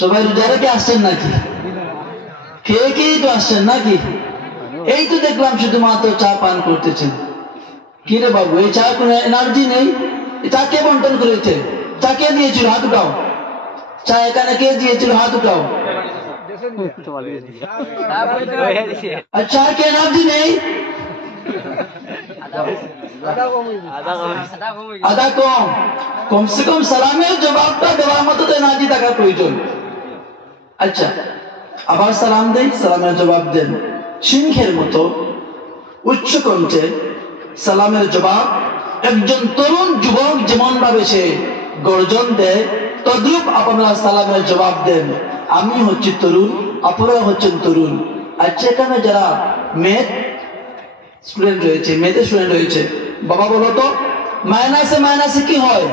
সবাই রোজা রেখে আসছেন নাকি? খেয়ে খেয়েই তো আসছেন নাকি? এই তো দেখলাম শুধুমাত্র চা পান করতেছেন। কি রে বাবু, এই চা কোনো এনার্জি নেই? চা কে বন্টন করেছে? চা কে দিয়েছিল? হাত উঠাও। চা এখানে কে দিয়েছিল? হাত উঠাও। আর চা কে এনার্জি নেই? আদা কম। কমসে কম সালামের জবাবটা দেওয়ার মতো তো এনার্জি থাকার প্রয়োজন। আচ্ছা, আবার সালাম দেই, সালামের জবাব দেন সিংহের মতো উচ্চ কণ্ঠে সালামের জবাব একজন তরুণ যুবক যেমন ভাবে সে গর্জন দেয়, তদ্রূপ আপনারা সালামের জবাব দেন। আমি হচ্ছি তরুণ, আপনারা হচ্ছেন তরুণ। আচ্ছা, এখানে যারা মেথ স্টুডেন্ট রয়েছে, মেথের স্টুডেন্ট রয়েছে, বাবা বলো তো, মাইনাসে মাইনাসে কি হয়?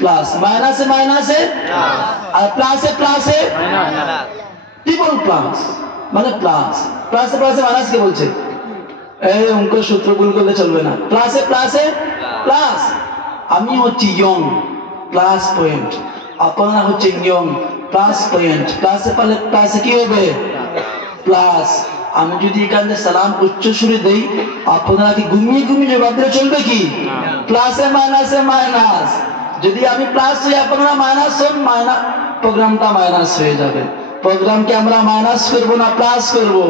প্লাস। মাইনাসে মাইনাসে আর প্লাসে প্লাসে ট্রিপল প্লাস, মানে প্লাস। প্লাসে প্লাসে মাইনাস কে বলছে? এই অঙ্ক সূত্র ভুল করলে চলবে না। প্লাসে প্লাসে প্লাস। আমি হচ্ছি ইয়ং, প্লাস পয়েন্ট। আপনারা হচ্ছে ইয়ং, প্লাস পয়েন্ট। প্লাসে পারলে প্লাসে কি হবে? প্লাস। আমি যদি এখানে সালাম উচ্চ সুরে দেই, আপনারা কি ঘুমিয়ে ঘুমিয়ে জবাব দিলে চলবে কি? প্লাসে মাইনাসে মাইনাস। যদি আমি প্লাস হই, আপনারা মাইনাস হন, প্রোগ্রামটা মাইনাস হয়ে যাবে। প্রোগ্রামকে আমরা মাইনাস করবো না প্লাস করবো?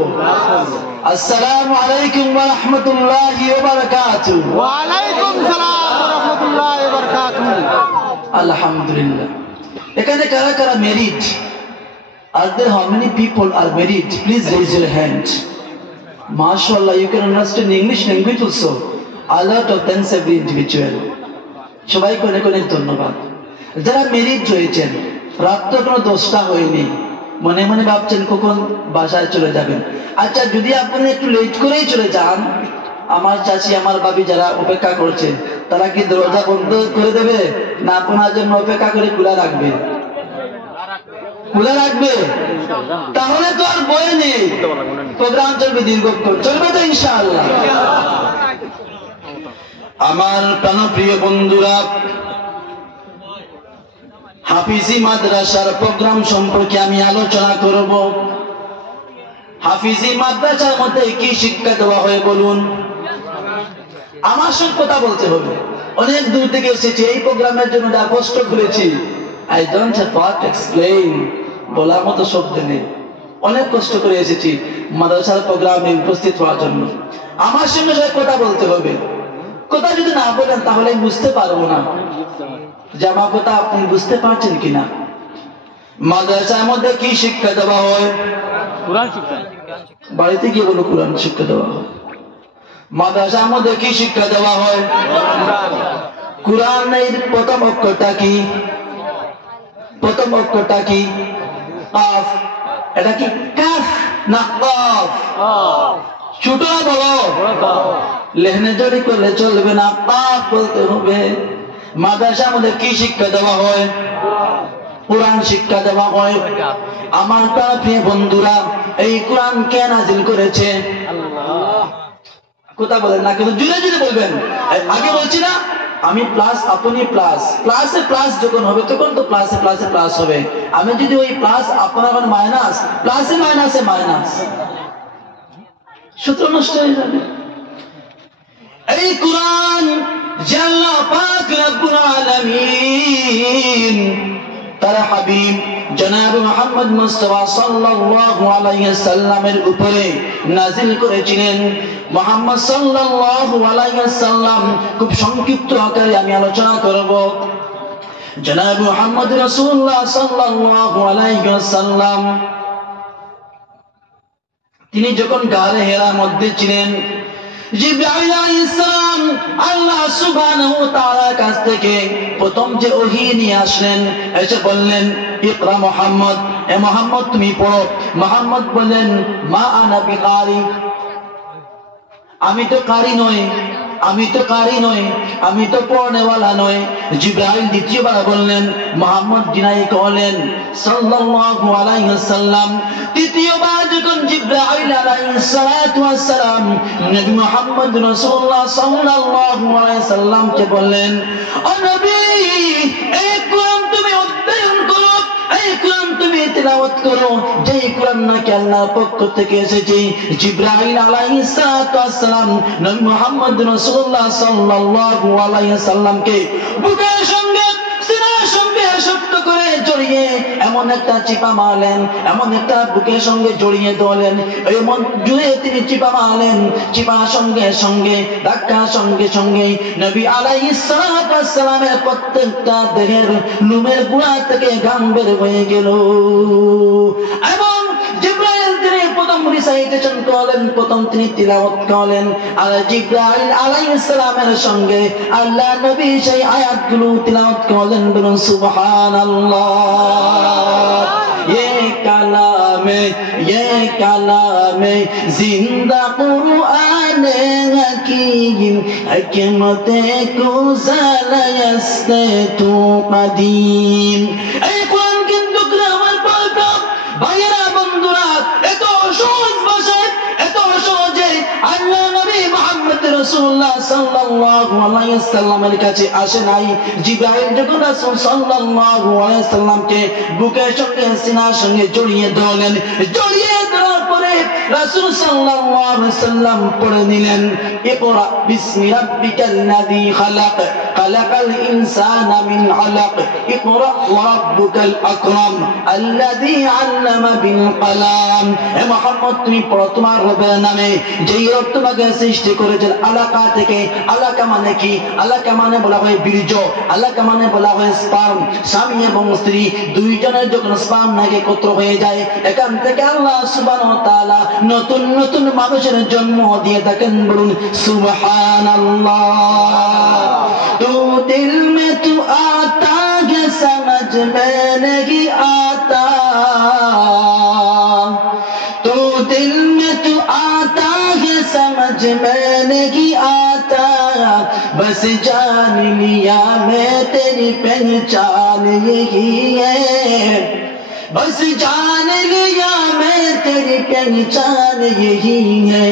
আসসালামু আলাইকুম ওয়া রাহমাতুল্লাহি ওয়া বারাকাতুহু। ওয়া আলাইকুম সালাম ওয়া রাহমাতুল্লাহি ওয়া বারাকাতুহু। আলহামদুলিল্লাহ। এখানে কারা কারা married? Are there how many people are married? Please raise your hand. MashaAllah, you can understand English language also. A lot of thanks every individual. সবাইকে অনেক অনেক ধন্যবাদ। যারা ম্যারিড হয়েছেন, রাত তো কোনো 10টা হয়নি, মনে মনে ভাবছেন কখন বাসায় চলে যাবেন। আচ্ছা, যদি আপনি একটু লেট করেই চলে যান, আমার চাচি আমার ভাবি যারা অপেক্ষা করছেন, তারা কি দরজা বন্ধ করে দেবে না আপনার জন্য অপেক্ষা করে খোলা রাখবে? খোলা রাখবে। তাহলে তো আর বয়ে নেই, প্রোগ্রাম চলবে দীর্ঘক্ষণ, চলবে তো ইনশাআল্লাহ। আমার প্রাণপ্রিয় বন্ধুরা, হাফিজি মাদ্রাসার প্রোগ্রাম সম্পর্কে আমি আলোচনা করব। হাফিজি মাদ্রাসার মধ্যে কি শিক্ষা দেওয়া হয় বলুন? আমার সঙ্গে কথা বলতে হবে। অনেক দূর থেকে এসেছি এই প্রোগ্রামের জন্য, যা কষ্ট করেছি, I don't have what to explain, বলার মতো শব্দ নেই। অনেক কষ্ট করে এসেছি মাদ্রাসার প্রোগ্রামে উপস্থিত হওয়ার জন্য। আমার সঙ্গে সবাই কথা বলতে হবে। কথা যদি না বলেন তাহলে বুঝতে পারবো না যে আমার কথা আপনি বুঝতে পারছেন কিনা। মাদ্রাসার মধ্যে কি শিক্ষা দেওয়া হয়? কোরআন শিক্ষা। বাড়িতে গিয়ে বলো কোরআন শিক্ষা দেওয়া হয়। মাদ্রাসার মধ্যে কি শিক্ষা দেওয়া হয়? কোরআনের প্রথম অক্ষরটা কি? প্রথম অক্ষরটা কি? কাফ। এটা কি কাফ না কাফ? ছোট বলো, লেহনে জড়ি করলে চলবে না, কাফ বলতে হবে। মাদ্রাসার মধ্যে কি শিক্ষা দেওয়া হয়? কোরআন শিক্ষা দেওয়া হয়। আমার প্রিয় বন্ধুরা, এই কোরআন কে নাজিল করেছে? আল্লাহ। কথা বলেন না, কিন্তু জুড়ে জুড়ে বলবেন। আগে বলছি না আমি প্লাস, আপনি প্লাস। প্লাসে প্লাস যখন হবে তখন তো প্লাসে প্লাসে প্লাস হবে। আমি যদি ওই প্লাস, আপনার মাইনাস, প্লাসে মাইনাসে মাইনাস, সূত্র নষ্ট হয়ে যাবে। এই কোরআন যে আল্লাহ পাক রব্বুল আলামিন তার হাবিব জনাব মুহাম্মদ মুস্তাফা সাল্লাল্লাহু আলাইহি সাল্লামের উপরে নাজিল করেছিলেন। মুহাম্মদ সাল্লাল্লাহু আলাইহি সাল্লাম খুব সংক্ষিপ্ত আকারে আমি আলোচনা করব। জনাব মুহাম্মদ রাসূলুল্লাহ সাল্লাল্লাহু আলাইহি সাল্লাম তিনি যখন গারে হেরার মধ্যে ছিলেন, জিবরাইল আলাইহিস সালাম আল্লাহ সুবহানাহু ওয়া তাআলার কাছ থেকে প্রথম যে ওহী নিয়ে আসলেন, এসে বললেন ইকরা মুহাম্মদ, এ মুহাম্মদ তুমি পড়ো। মুহাম্মদ বললেন মা আনা বিকারি, আমি তো কারি নই, আমি তো কারি নই, আমি তো পড়নেওয়ালা নই। জিবরাইল দ্বিতীয়বার বললেন, মুহাম্মদ জিনাই কহলেন সাল্লাল্লাহু আলাইহি ওয়াসাল্লাম। তৃতীয়বার যখন জিবরাইল আলাইহিস সালাতু ওয়াস সালাম নবী মুহাম্মদ রাসূলুল্লাহ সাল্লাল্লাহু আলাইহি ওয়াসাল্লামকে বললেন, ও নবী, এই কোরআন তুমি অধ্যয়ন করো, বললাম না কি আল্লাহর পক্ষ থেকে এসেছে। জিবরাইল আলাইহিস সালাতু ওয়াস সালাম নবী মুহাম্মদ রাসূলুল্লাহ সাল্লাল্লাহু আলাইহি সাল্লামকে বুকের সঙ্গে সিনার সঙ্গে শক্ত করে জড়িয়ে এমন একটা চিপা মারলেন, এমন একটা বুকের সঙ্গে জড়িয়ে ধরলেন, এমন জুড়ে তিনি চিপা মারলেন, চিপার সঙ্গে সঙ্গে ধাক্কার সঙ্গে সঙ্গে নবী আলাইহিস সালাতু ওয়াস সালামের প্রত্যেকটা দেহের লোমের গুড়া থেকে ঘাম বের হয়ে গেল। এবং জিবরাইল তিনি প্রথম রিসাইটেশন করলেন, প্রথম তিনি তিলাওয়াত করলেন, আর জিবরাইল আলাইহিস সালামের সঙ্গে আল্লাহ নবী সেই আয়াতগুলো তিলাওয়াত করলেন। বলুন সুবহানাল্লাহ। ये कलामे जिंदा कुरान हकीम हकमते कुज़ालयस्ते तू कदीम। এই কোরআন কিন্তু গ্রামার বলতো ভাইয়েরা বন্ধুরা, এত সহজ ভাষায় এত সহজে আল্লাহ নবী মুহাম্মদ রাসূলুল্লাহ সাল্লাল্লাহু আলাইহি সাল্লামের কাছে আসে নাই। জিবরাইল যখন রাসূল সাল্লাল্লাহু আলাইহি সাল্লামকে বুকের সঙ্গে সিনার সঙ্গে জড়িয়ে ধরলেন, জড়িয়ে ধরার পরে রাসূল সাল্লাল্লাহু আলাইহি সাল্লাম পড়ে নিলেন, ইকরা বিসমি রাব্বিকাল্লাযী খালাক খালাকাল ইনসানা মিন আলাক ইকরা ওয়া রাব্বুকাল আকরাম আল্লাযী আল্লামা বিল কলাম। হে মুহাম্মদ তুমি পড়ো তোমার রবের নামে, যেই রব তোমাকে সৃষ্টি করেছেন আলাকা থেকে। আলাকা মানে কি? আলাকা মানে বলা হয় বীর্য, আলাকা মানে বলা হয় স্পার্ম। স্বামী এবং স্ত্রী দুইজনের যখন স্পার্ম নাকি একত্র হয়ে যায়, এখান থেকে আল্লাহ সুবহানাহু ওয়া তাআলা নতুন নতুন মানুষের জন্ম দিয়ে থাকেন। বলুন সুবহানাল্লাহ। তো দিল মে তু আতা হে সমঝ মে नहीं आता, तो दिल में तू आता है समझ में नहीं आता, बस जान लिया मैं तेरी पहचान यही है, बस जान लिया मैं तेरी पहचान यही है।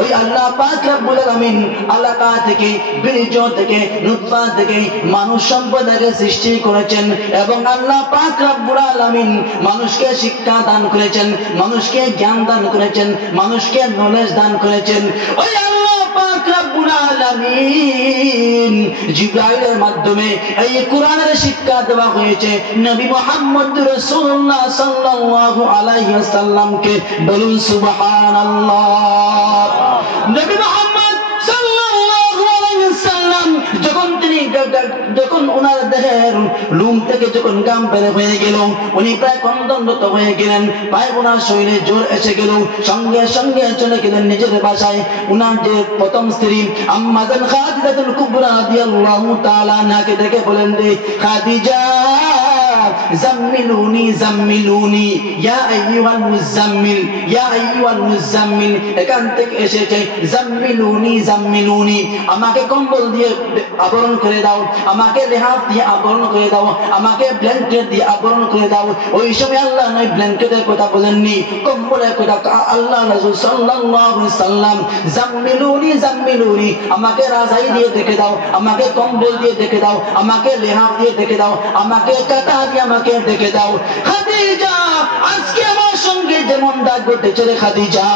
ওই আল্লাহ পাক রব্বুল আলামিন আলাকা থেকে বীর্য থেকে নুতফা থেকে মানুষ সম্প্রদায়কে সৃষ্টি করেছেন, এবং আল্লাহ পাক রব্বুল আলামিন মানুষকে শিক্ষা দান করেছেন, মানুষকে জ্ঞান দান করেছেন, মানুষকে নলেজ দান করেছেন। ওই আল্লাহ পাক রব্বুল আলামিন জিবরাইলের মাধ্যমে এই কোরআনের শিক্ষা দেওয়া হয়েছে নবী মুহাম্মদ রাসূলুল্লাহ সাল্লাল্লাহু আলাইহি ওয়াসাল্লামকে। বলুন সুবহানাল্লাহ। নবী মুহাম্মদ সাল্লাল্লাহু আলাইহি ওয়াসাল্লাম যখন ওনার দেহের লোম থেকে যখন ঘাম বের হয়ে গেল, উনি প্রায় কন্দনরত হয়ে গেলেন, প্রায় ওনার শরীরে জ্বর এসে গেল, সঙ্গে সঙ্গে চলে গেলেন নিজের বাসায়। ওনার যে প্রথম স্ত্রী আম্মা জান খাদিজাতুল কুবরা রাদিয়াল্লাহু তাআলা আনহাকে ডেকে বলেন, রে খাদিজা জাম্মিলুনি জাম্মিলুনি ইয়া আইয়ুহাল মুজাম্মিল ইয়া আইয়ুহাল মুজাম্মিল। এখান থেকে এসেছে জাম্মিলুনি জাম্মিলুনি, আমাকে কম্বল দিয়ে আবরণ করে দাও, আমাকে লেহাফ দিয়ে আবরণ করে দাও, আমাকে ব্ল্যাঙ্কেট দিয়ে আবরণ করে দাও। ওই সময় আল্লাহ নবী ব্ল্যাঙ্কেটের কথা বলেননি, কম্বলের কথা। আল্লাহ রাসূল সাল্লাল্লাহু আলাইহি সাল্লাম জাম্মিলুনি জাম্মিলুনি, আমাকে রাজাই দিয়ে দেখে দাও, আমাকে কম্বল দিয়ে দেখে দাও, আমাকে লেহাফ দিয়ে দেখে দাও, আমাকে কাঁথা দিয়ে আমাকে দেখে দাও। খাদিজা আজকে আমার সঙ্গে যেমনটা ঘটেছে রে খাদিজা,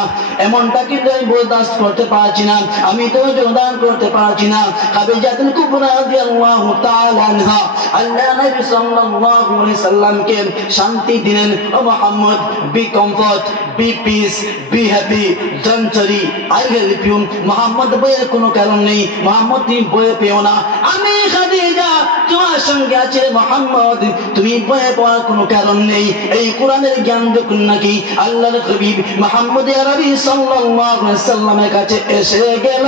এমনটা কিন্তু আমি বরদাস্ত করতে পারছি না, আমি তো যোগদান করতে পারছি না। খাদিজাতুল কুবরা রাদিয়াল্লাহু তাআলা আনহা আল্লাহ নবী সাল্লাল্লাহু আলাইহি সাল্লামকে শান্তি দিলেন, ও Muhammad be comfort, be peace, be happy, don't worry, I help you. Muhammad বইয়ের কোনো কারণ নেই, মুহাম্মদ তুমি বয়ে পেও না, আমি খাদিজা তোমার সঙ্গে আছে মুহাম্মদ, তুমি বয়ে পাওয়ার কোনো কারণ নেই। এই কোরআনের জ্ঞান যখন নাকি আল্লাহর হাবিব মুহাম্মদ আরবি সাল্লাল্লাহু আলাইহি সাল্লামের কাছে এসে গেল,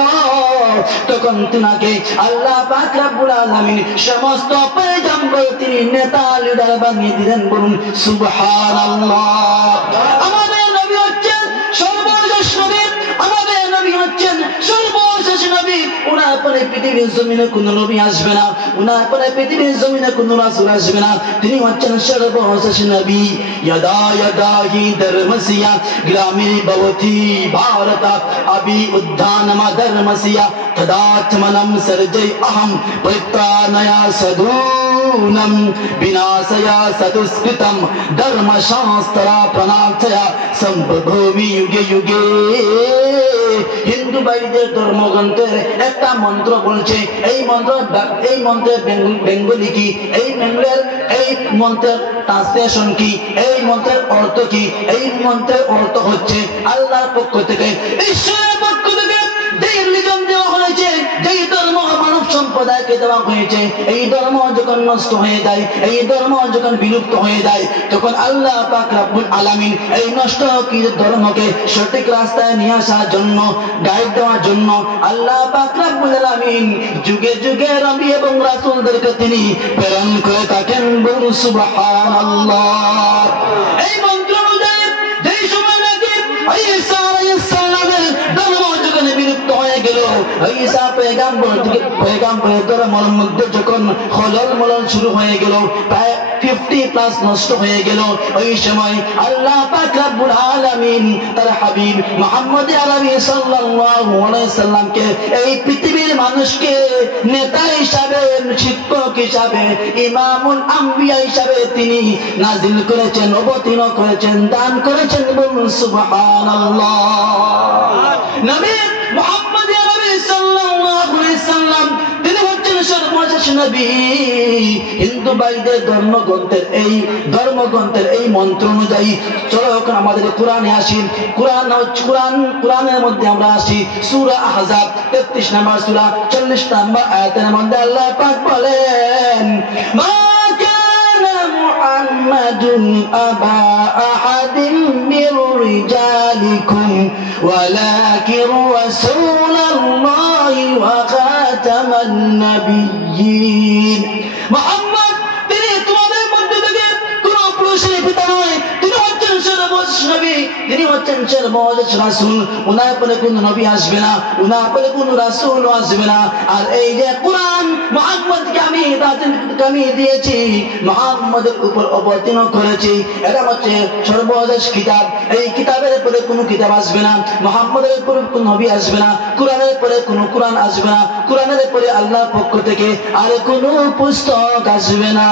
তখন তোমাকে আল্লাহ পাক রব্বুল আলামিন সমস্ত পয়গম্বর তিনি নেতা লিডার বানিয়ে দিলেন। বলুন সুবহানাল্লাহ। আমাদের নবী হচ্ছেন সর্বশেষ নবী, আমাদের নবী হচ্ছেন সর্বশেষ নবী। ওনার পরে পৃথিবীর জমিনে কোনো নবী আসবে না, ওনার পরে পৃথিবীর জমিনে কোনো রাসূল আসবে না, তিনি হচ্ছেন সর্বশেষ নবী। यदा यदा हि धर्मस्य ग्रामीर्भवति भारत अभि उद्धानम धर्मस्य तदात्मनं सर्जय अहं परित्राणया साधूनां नूनम विनाशया सदुष्कृतम धर्म शास्त्रा प्रणार्थया संभूमि युगे युगे हिंदू भाईদের ধর্মগ্রন্থের একটা মন্ত্র বলছে এই মন্ত্রের বেঙ্গলি কি এই মন্ত্রের ট্রান্সলেশন কি এই মন্ত্রের অর্থ কি এই মন্ত্রের অর্থ হচ্ছে আল্লাহর পক্ষ থেকে ঈশ্বরের পক্ষ থেকে যে রিলিজন দেওয়া হয়েছে যেই ধর্ম মানব সম্প্রদায়কে দেওয়া হয়েছে এই ধর্ম যখন নষ্ট হয়ে যায় এই ধর্ম যখন বিলুপ্ত হয়ে যায় তখন আল্লাহ পাক রব্বুল আলামিন এই নষ্টকৃত ধর্মকে সঠিক রাস্তায় নিয়ে আসার জন্য গাইড দেওয়ার জন্য আল্লাহ পাক রব্বুল আলামিন যুগে যুগে নবী এবং রাসূলদেরকে তিনি প্রেরণ করে থাকেন বলুন সুবহানাল্লাহ এই মন্ত্র অনুযায়ী যেই সময় নাকি ঈসা আলাইহিস সালামের ধর্ম যখন বিলুপ্ত হয়ে গেল ঈসা পয়গম্বরের ধর্মের মধ্যে যখন খলল মলল শুরু হয়ে গেল প্রায় 50 প্লাস নষ্ট হয়ে গেল ওই সময় আল্লাহ পাক রব্বুল আলামিন তার হাবিব মুহাম্মদ আরবি সাল্লাল্লাহু আলাইহি সাল্লামকে এই পৃথিবীর মানুষকে নেতা হিসাবে শিক্ষক হিসাবে ইমামুল আম্বিয়া হিসাবে তিনি নাজিল করেছেন অবতীর্ণ করেছেন দান করেছেন বলুন সুবহানাল্লাহ নবী মুহাম্মদ আরবি সাল্লাল্লাহু আলাইহি সাল্লাম তিনি হচ্ছেন সর্বশেষ নবী হিন্দু ভাইদের ধর্মগ্রন্থের এই মন্ত্র অনুযায়ী চলো এখন আমাদের কোরআনে আসি কোরআনের মধ্যে আমরা আসি সূরা আহজাব 33 নম্বর সূরা 40 নম্বর আয়াতের মধ্যে আল্লাহ পাক বলেন মা কানা মুহাম্মাদুন আবা আহাদিন মির রিজালিকুম ওয়ালাকিন রাসূলুল্লাহি ওয়া খাতামান নাবিয়্যিন মুহাম্মদ তিনি তোমাদের মধ্যে থেকে কোন পুরুষের পিতা নয় তিনি হচ্ছেন সর্বশেষ নবী তিনি হচ্ছেন সর্বশেষ রাসূল ওনার পরে কোন নবী আসবে না ওনার পরে কোন রাসূল আসবে না আর এই যে কোরআন মুহাম্মদকে আমি দিয়েছি মুহাম্মদের উপর অবতীর্ণ করেছি এটা হচ্ছে সর্বশেষ কিতাব এই কিতাবের পরে কোনো কিতাব আসবে না মুহাম্মদের উপর কোন নবী আসবে না কোরআনের পরে কোনো কোরআন আসবে না কোরআনের পরে আল্লাহর পক্ষ থেকে আর কোনো পুস্তক আসবে না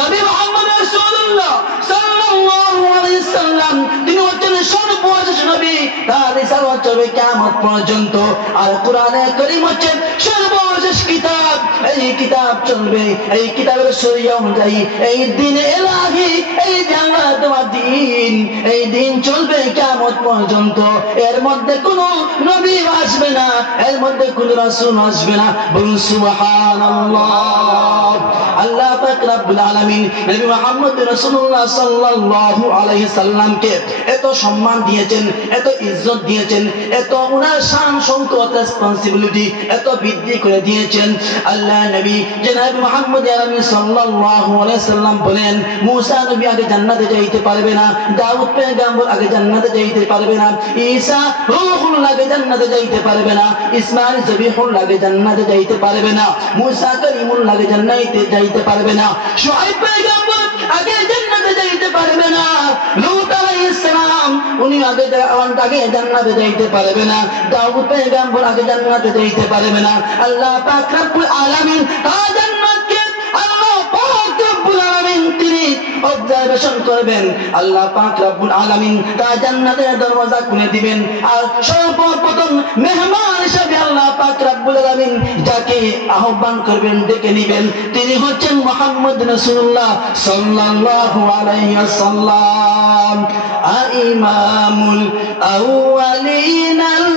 নবী মুহাম্মদ রাসূলুল্লাহ সাল্লাল্লাহু আলাইহি সাল্লাম তিনি হচ্ছেন সর্বশেষ নবী তার রিসালাত চলবে কিয়ামত পর্যন্ত আর কোরআনে কারীম হচ্ছে সর্বশেষ কিতাব এই কিতাব চলবে এই কিতাবের শরিয়া অনুযায়ী এই দিন ইলাহি এই জান্নাত ওয়া দিন এই দিন চলবে কিয়ামত পর্যন্ত এর মধ্যে কোনো নবী আসবে না এর মধ্যে কোনো রাসূল আসবে না বলুন সুবহানাল্লাহ আল্লাহ পাক রব্বুল আলামিন নবী মুহাম্মদ রাসূলুল্লাহ সাল্লাল্লাহু আলাইহি সাল্লামকে এত সম্মান দিয়েছেন এত ইজ্জত দিয়েছেন এত উনার শান শৌকত রেসপন্সিবিলিটি এত বৃদ্ধি করে দিয়েছেন আল্লাহ নবী জনাব মুহাম্মদ আরবি সাল্লাল্লাহু আলাইহি সাল্লাম বলেন মুসা নবী আগে জান্নাতে যাইতে পারবে না দাউদ পয়গম্বর আগে জান্নাতে যাইতে পারবে না ঈসা রূহুল্লাহ আগে জান্নাতে যাইতে পারবে না ইসমাঈল জবিহুল্লাহ আগে জান্নাতে যাইতে পারবে না মুসা কলিমুল্লাহ আগে জান্নাতে যাইতে পারবে না শুআয়ব পয়গম্বর আগে জান্নাতে যাইতে পারবে না লূত আলাইহিস সালাম উনি আগে জান্নাতে যাইতে পারবে না দাউদ পয়গম্বর আগে জান্নাতে যাইতে পারবে না আল্লাহ পাক রব্বুল আলামিন তার জান্নাতকে আল্লাহ পাক রব্বুল আলামিন তিনি অবজারভেশন করবেন আল্লাহ পাক রব্বুল আলামিন তার জান্নাতের দরওয়াজা খুলে দিবেন আর সর্বপ্রথম মেহমান হিসেবে আল্লাহ পাক রব্বুল আলামিন যাকে আহ্বান করবেন ডেকে নেবেন তিনি হচ্ছেন মুহাম্মদ রাসূলুল্লাহ সাল্লাল্লাহু আলাইহি ওয়াসাল্লাম ইমামুল আউয়ালিন আল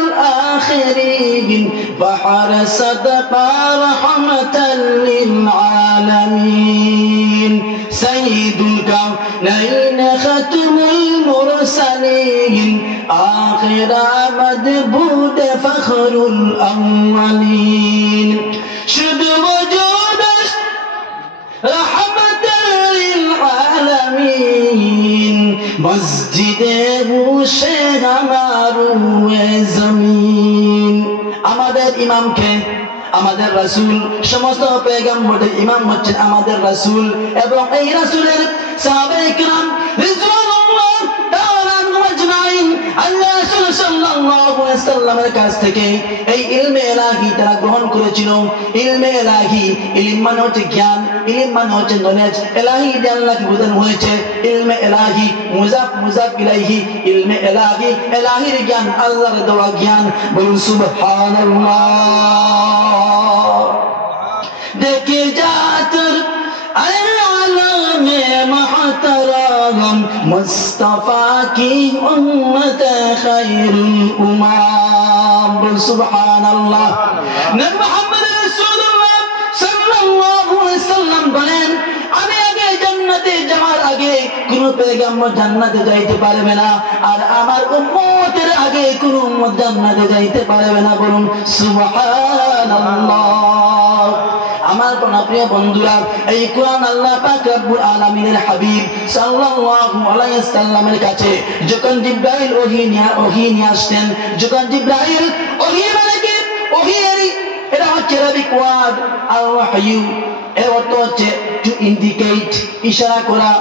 আখিরিন বাহর সাদকা রাহমাতাল লিল আলামিন সাইয়্যিদুল কাউনাইন খাতমুল মুরসালিন আখির মাদবুদ ফখরুল আউয়ালিন শুধু ওজুদ রাহমাতাল লিল আলামিন মসজিদে বসে আমার জমিন আমাদের ইমামকে আমাদের রাসূল সমস্ত পয়গম্বরদের ইমাম হচ্ছেন আমাদের রাসূল এবং এই রাসূলের সাহাবায়ে কিরাম রিজওয়ানুল্লাহ তাআলা আজমাইন আল্লাহ রাসূল সাল্লাল্লাহু আলাইহি ওয়াসাল্লামের কাছ থেকে এই ইলমে ইলাহি তারা গ্রহণ করেছিল। ইলমে ইলাহি, ইলম মানে হচ্ছে জ্ঞান, ইলম মানে হচ্ছে নলেজ। ইলাহি দিয়ে আল্লাহকে বোঝানো হয়েছে ইলমে ইলাহি, মুজাফ মুজাফ ইলাইহি, ইলমে ইলাহি, ইলাহির জ্ঞান, আল্লাহর দেওয়া জ্ঞান। বলুন সুবহানাল্লাহ। দেখে যাতর আলামে মুহতারাম মুস্তাফা কি উম্মত খায়রুল উমাম। বলুন সুবহানাল্লাহ। নবী মুহাম্মদ রাসূলুল্লাহ সাল্লাল্লাহু আলাইহি ওয়াসাল্লাম বলেন, আমি আগে জান্নাতে যাওয়ার আগে কোন পয়গম্বর জান্নাতে যাইতে পারবে না, আর আমার উম্মতের আগে কোন উম্মত জান্নাতে যাইতে পারবে না। বলুন সুবহানাল্লাহ। আমার প্রিয় বন্ধুরা, এই কোরআন আল্লাহ পাক রব্বুল আলামিনের হাবিব সাল্লাল্লাহু আলাইহি ওয়াসাল্লামের কাছে যখন জিবরাইল ওহী নিয়ে আসতেন, যখন জিবরাইল ওহী মানে কি, ওহী এটা হচ্ছে আরবিক ওয়ার্ড আল ওয়াহয়ু, এর অর্থ হচ্ছে টু ইন্ডিকেট, ইশারা করা,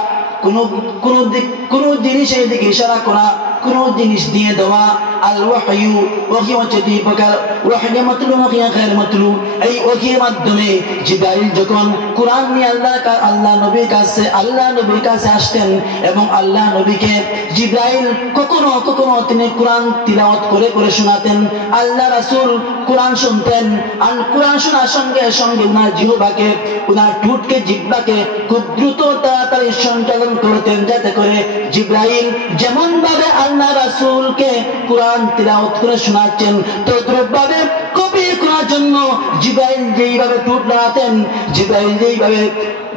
কোন জিনিসের দিকে ইশারা করা, কোন জিনিস দিয়ে দেওয়া। আল ওয়াহয়ু, ওহী হচ্ছে দুই প্রকার, ওয়াহয়ু মাতলু, ওহী গায়র মাতলু। এই ওহীর মাধ্যমে জিবরাইল যখন কোরআন নিয়ে আল্লাহ নবীর কাছে আসতেন এবং আল্লাহ নবীকে জিবরাইল কখনো কখনো তিনি কোরআন তিলাওয়াত করে করে শোনাতেন। আল্লাহ রাসূল কোরআন শুনতেন, আর কোরআন শোনার সঙ্গে সঙ্গে উনার জিহ্বাকে, উনার ঠোঁটকে, জিহ্বাকে খুব দ্রুত তাড়াতাড়ি সঞ্চালন করতেন, যাতে করে জিবরাইল যেমন ভাবে আল্লাহ রাসূলকে কোরআন তিলাওয়াত করে শোনাচ্ছেন, তদ্রূপ ভাবে কবি করার জন্য জিবরাইল যেইভাবে ঠোঁট নাড়াতেন, জিবরাইল যেইভাবে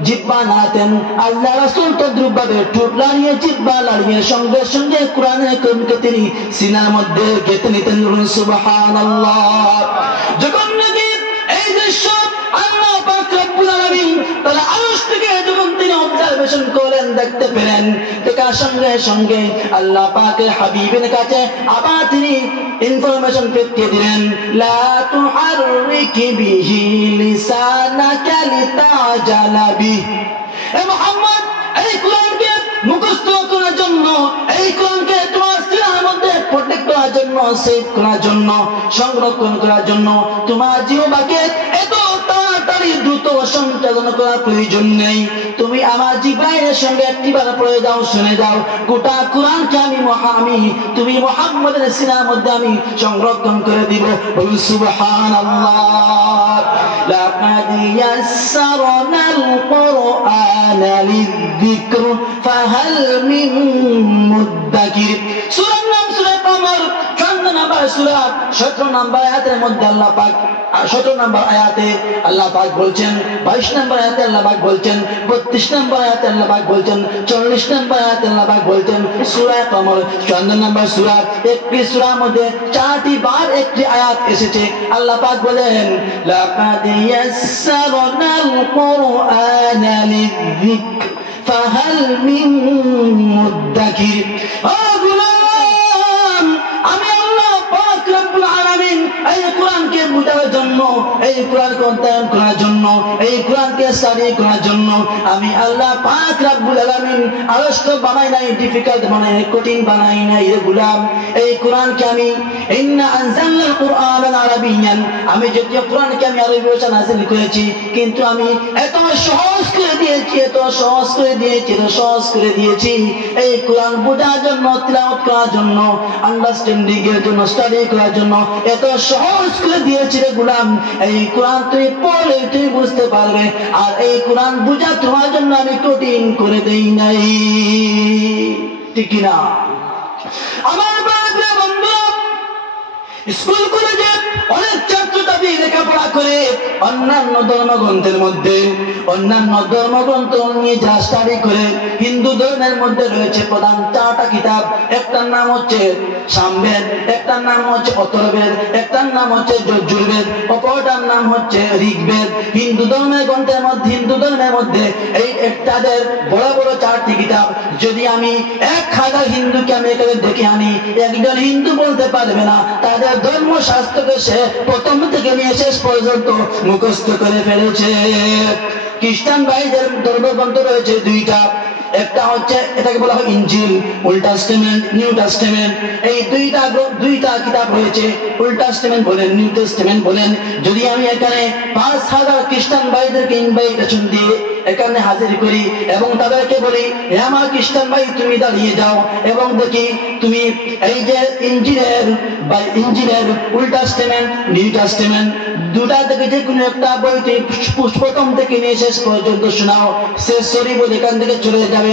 জিহ্বা নাড়াতেন, আল্লাহ রাসূল তদ্রূপ ভাবে ঠোঁট নাড়িয়ে, জিহ্বা নাড়িয়ে সঙ্গে সঙ্গে কোরআনের কালামকে তিনি সিনার মধ্যে গেঁথে নিতেন। সুবহানাল্লাহ। যখন নাকি এই দৃশ্য আল্লাহ পাক রব্বুল আলামিন তার আরশ থেকে যখন তিনি অবজারভেশন করেন, দেখতে পেলেন, দেখার সঙ্গে সঙ্গে আল্লাহ পাকের হাবিবের কাছে আবার তিনি ইনফরমেশন পেতে দিলেন, লা তুহাররিক বিহি লিসানাকা লিতাজালা বিহি। এ মুহাম্মদ, এই কোরআনকে মুখস্থ করার জন্য, এই কোরআনকে তোমার সিনার মধ্যে প্রোটেক্ট করার জন্য, সেভ করার জন্য, সংরক্ষণ করার জন্য তোমার জিহ্বাকে এত তাড়াতাড়ি দ্রুত সঞ্চালন করার প্রয়োজন নেই। তুমি আমার জিবরাইলের সঙ্গে একটিবার পড়ে যাও, শুনে যাও, গোটা কোরআনকে আমি তুমি মুহাম্মদের সিনার মধ্যে আমি সংরক্ষণ করে দিব। বলুন সুবহানাল্লাহ। লাকাদ ইয়াসসারনাল কুরআনা লিযিকর ফাহাল মিন মুদ্দাকির। সূরার নাম সূরা কমর, 14 নম্বর সূরা, 17 নম্বর আয়াতের মধ্যে আল্লাহ পাক 17 নম্বর আয়াতে আল্লাহ পাক বলছেন, 22 নম্বর আয়াতে আল্লাহ পাক বলছেন, 32 নম্বর আয়াতে আল্লাহ পাক বলছেন, 40 নম্বর আয়াতে আল্লাহ পাক বলছেন। সূরা কমর 14 নম্বর সূরা, একটি সূরার মধ্যে 4টি বার একটি আয়াত এসেছে। আল্লাহ পাক বলেন, লাকাদ ইয়াসসারনাল কুরআনা লিযিকর ফাহাল মিন মুদ্দাকির। আমি আল্লাহ পাক রব্বুল আলামিন এই কোরআনকে বুঝার জন্য, এই কোরআনকে অধ্যয়ন করার জন্য, এই কোরআনকে স্টাডি করার জন্য আমি আল্লাহ পাক রব্বুল আলামিন আরশকে বানাই নাই, ডিফিকাল্ট বানাই নাই, কঠিন বানাই নাই। রে গোলাম, এই কোরআনকে আমি ইন্না আনজালনাল কুরআনা আরাবিয়ান, আমি যদিও কোরআনকে আমি আরবি ভাষায় নাযিল করেছি, কিন্তু আমি এত সহজ করে দিয়েছি, এত সহজ করে দিয়েছি, এত সহজ করে দিয়েছি এই কোরআন বোঝার জন্য, তিলাওয়াত করার জন্য, আন্ডারস্ট্যান্ডিং এর জন্য, স্টাডি করার জন্য এত সহজ করে দিয়েছি। রে গোলাম, এই কোরআন তুই পড়লে তুই বুঝতে পারবে, আর এই কোরআন বোঝা তোমার জন্য আমি কঠিন করে দেই নাই। ঠিক না? আমার বন্ধু, স্কুল কলেজে অনেক ছাত্রছাত্রী লেখাপড়া করে অন্যান্য ধর্মগ্রন্থের মধ্যে, অন্যান্য ধর্মগ্রন্থ নিয়ে যা স্টাডি করে, হিন্দু ধর্মের মধ্যে রয়েছে প্রধান 4টা কিতাব। একটার নাম হচ্ছে সামবেদ, একটার নাম হচ্ছে অথর্ববেদ, একটার নাম হচ্ছে যজুর্বেদ, অপরটার নাম হচ্ছে ঋগ্বেদ। হিন্দু ধর্মের গ্রন্থের মধ্যে, হিন্দু ধর্মের মধ্যে এই তাদের বড় বড় 4টি কিতাব। যদি আমি 1000 হিন্দুকে আমি এখানে দেখে আনি, একজন হিন্দু বলতে পারবে না তাদের ধর্মশাস্ত্রকে সে প্রথম থেকে নিয়ে শেষ পর্যন্ত মুখস্থ করে ফেলেছে। খ্রিস্টান ভাইদের ধর্মগ্রন্থ রয়েছে দুইটা, একটা হচ্ছে এটাকে বলা হয় ইনজিল, ওল্ড টেস্টামেন্ট, নিউ টেস্টামেন্ট। এই দুইটা কিতাব রয়েছে, ওল্ড টেস্টামেন্ট বলেন, নিউ টেস্টামেন্ট বলেন। যদি আমি এখানে 5000 খ্রিস্টান ভাইদেরকে ইনভাইটেশন দিয়ে এখানে হাজির করি এবং তাদেরকে বলি, হে আমার খ্রিস্টান ভাই তুমি দাঁড়িয়ে যাও এবং দেখি তুমি এই যে ইনজিলের ওল্ড টেস্টামেন্ট, নিউ টেস্টামেন্ট দুটা থেকে যে কোনো একটা বই প্রথম থেকে নিয়ে শেষ পর্যন্ত শোনাও, শেষ সরি বলে এখান থেকে চলে যাবে।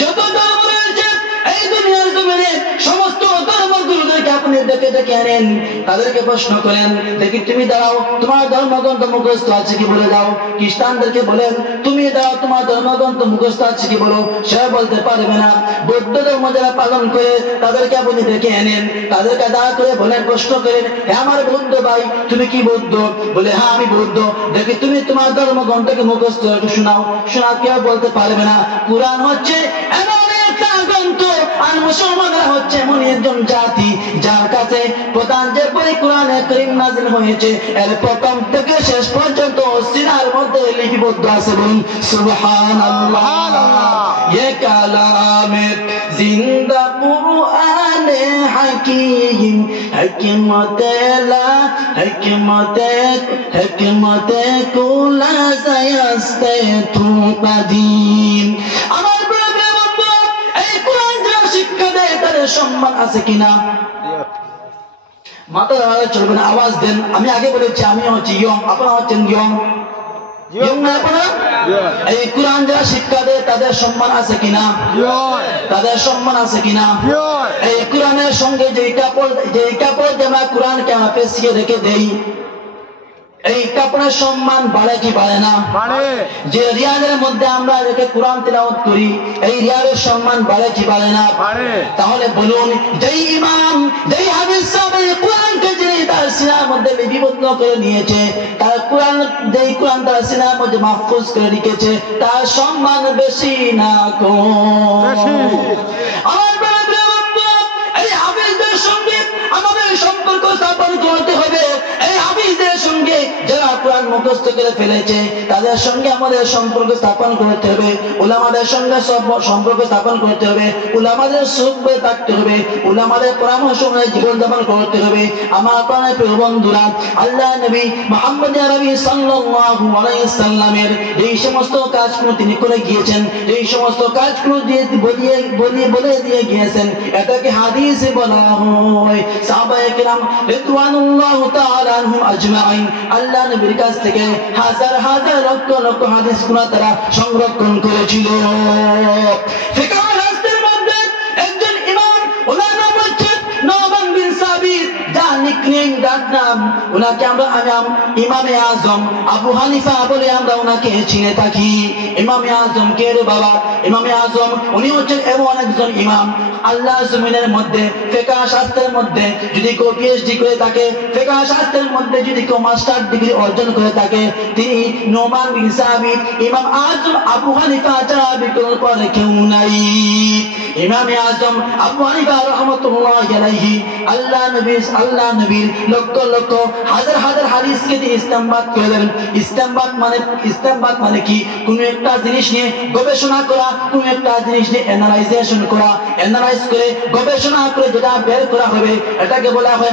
যত ধর্ম রয়েছে এই দুনিয়ার জমিনে সমস্ত ধর্মগুলোদেরকে আপনি ডেকে আনেন, তাদেরকে প্রশ্ন করেন, দেখি তুমি দাঁড়াও তোমার ধর্মগ্রন্থ মুখস্থ আছে কি বলে দাও। খ্রিস্টানদেরকে বলেন তুমি দাঁড়াও তোমার ধর্মগ্রন্থ মুখস্থ আছে কি বলো, সে বলতে পারবে না। বৌদ্ধ ধর্ম যারা পালন করে তাদেরকে আপনি ডেকে আনেন, তাদেরকে দাঁড়া করে বলেন, প্রশ্ন করেন, হ্যাঁ আমার বৌদ্ধ ভাই তুমি কি বৌদ্ধ, বলে হ্যাঁ আমি বৌদ্ধ, দেখি তুমি তোমার ধর্মগ্রন্থকে মুখস্থ শোনাও, কেউ বলতে পারবে না। কুরআন হচ্ছে এমন একটা গ্রন্থ, আর মুসলমানরা হচ্ছে এমন একজন জাতি যার কাছে প্রধান যে কোরআনে কারীম নাযিল হয়েছে এর প্রথম থেকে শেষ পর্যন্ত সিনার মধ্যে লিপিবদ্ধ আছে। বলুন সুবহানাল্লাহ। ये कलाम जिंदा कुरान हकीम हकमतेला हकमते कुला सयस्ते तू कदीम। আমার প্রিয় বন্ধু, এই কোরআন যারা শিক্ষা দেয় তাদের সম্মান আছে কিনা? মাথা ধরে চলবে না, আওয়াজ দেন। আমি আগে বলেছি আমি হচ্ছি ইয়ং, আপনারা হচ্ছেন ইয়ং। এই কোরআন যারা শিক্ষা দেয় তাদের সম্মান আছে কিনা? তাদের সম্মান আছে কিনা? এই কোরআনের সঙ্গে যে কাপড় আমরা কোরআনকে আমরা পেঁচিয়ে রেখে দেই, এই কাপড়ের সম্মান বাড়ে কি বাড়ে না? যে রিয়ালের মধ্যে আমরা রেখে কোরআন তিলাওয়াত করি, এই রিয়ালের সম্মান বাড়ে কি বাড়ে না? তাহলে বলুন, যেই ইমাম যেই হাফেজ সাহেব এই কোরআনকে যিনি তার সিনার মধ্যে লিপিবদ্ধ করে নিয়েছে, তার কোরআন যেই কোরআন তার সিনার মধ্যে মাহফুজ করে রেখেছে, তার সম্মান বেশি না কম? এই হাফেজদের সঙ্গে আমাদের সম্পর্ক স্থাপন করতে হবে। এই হাফেজদের সঙ্গে যারা কোরআন মুখস্থ করে ফেলেছে তাদের সঙ্গে আমাদের সম্পর্ক স্থাপন করতে হবে। উলামাদের সঙ্গে সম্পর্ক স্থাপন করতে হবে। উলামাদের সুখে থাকতে হবে। উলামাদের পরামর্শ অনুযায়ী জীবনযাপন করতে হবে। আমার প্রাণের প্রিয় বন্ধুরা, আল্লাহ নবী মুহাম্মদ আরবি সাল্লাল্লাহু আলাইহি সাল্লামের এই সমস্ত কাজগুলো তিনি করে গিয়েছেন, এই সমস্ত কাজগুলো বলে দিয়ে গিয়েছেন, এটাকে হাদিসে বলা হয়। সাহাবায়ে কেরাম রিদওয়ানুল্লাহু তাআলা আনহুম আজমাইন আল্লাহ নবীর কাছ থেকে হাজার হাজার লক্ষ লক্ষ হাদিসগুলো তারা সংরক্ষণ করেছিল। ফিকহ শাস্ত্রের মধ্যে একজন ইমাম, ওনার নাম হচ্ছে নোমান বিন সাবিত, যার নিকনেম ডাক নাম, ওনাকে আমরা ইমামে আজম আবু হানিফা বলে আমরা ওনাকে চিনে থাকি। ইমামে আজম কে রে বাবা? ইমামে আজম উনি হচ্ছেন এমন একজন ইমাম, আল্লাহ জমিনের মধ্যে ফিকহ শাস্ত্রের মধ্যে যদি কেউ পিএইচডি করে থাকে, ফিকহ শাস্ত্রের মধ্যে যদি কেউ মাস্টার ডিগ্রি অর্জন করে থাকে, তিনি নোমান বিন সাবিত ইমাম আজম আবু হানিফা ছাড়া বিকল্প আর কেউ নাই। ইমামে আজম আবু হানিফা রাহমাতুল্লাহি আলাইহি আল্লাহ নবীর লক্ষ লক্ষ হাজার হাজার হাদিসকে তিনি ইস্তেমবাদ করলেন। ইস্তেমবাদ মানে কি? কোন একটা জিনিস নিয়ে গবেষণা করা, কোন একটা জিনিস নিয়ে অ্যানালাইজেশন করা, অ্যানালাইজ করে গবেষণা করে যেটা বের করা হবে এটাকে বলা হয়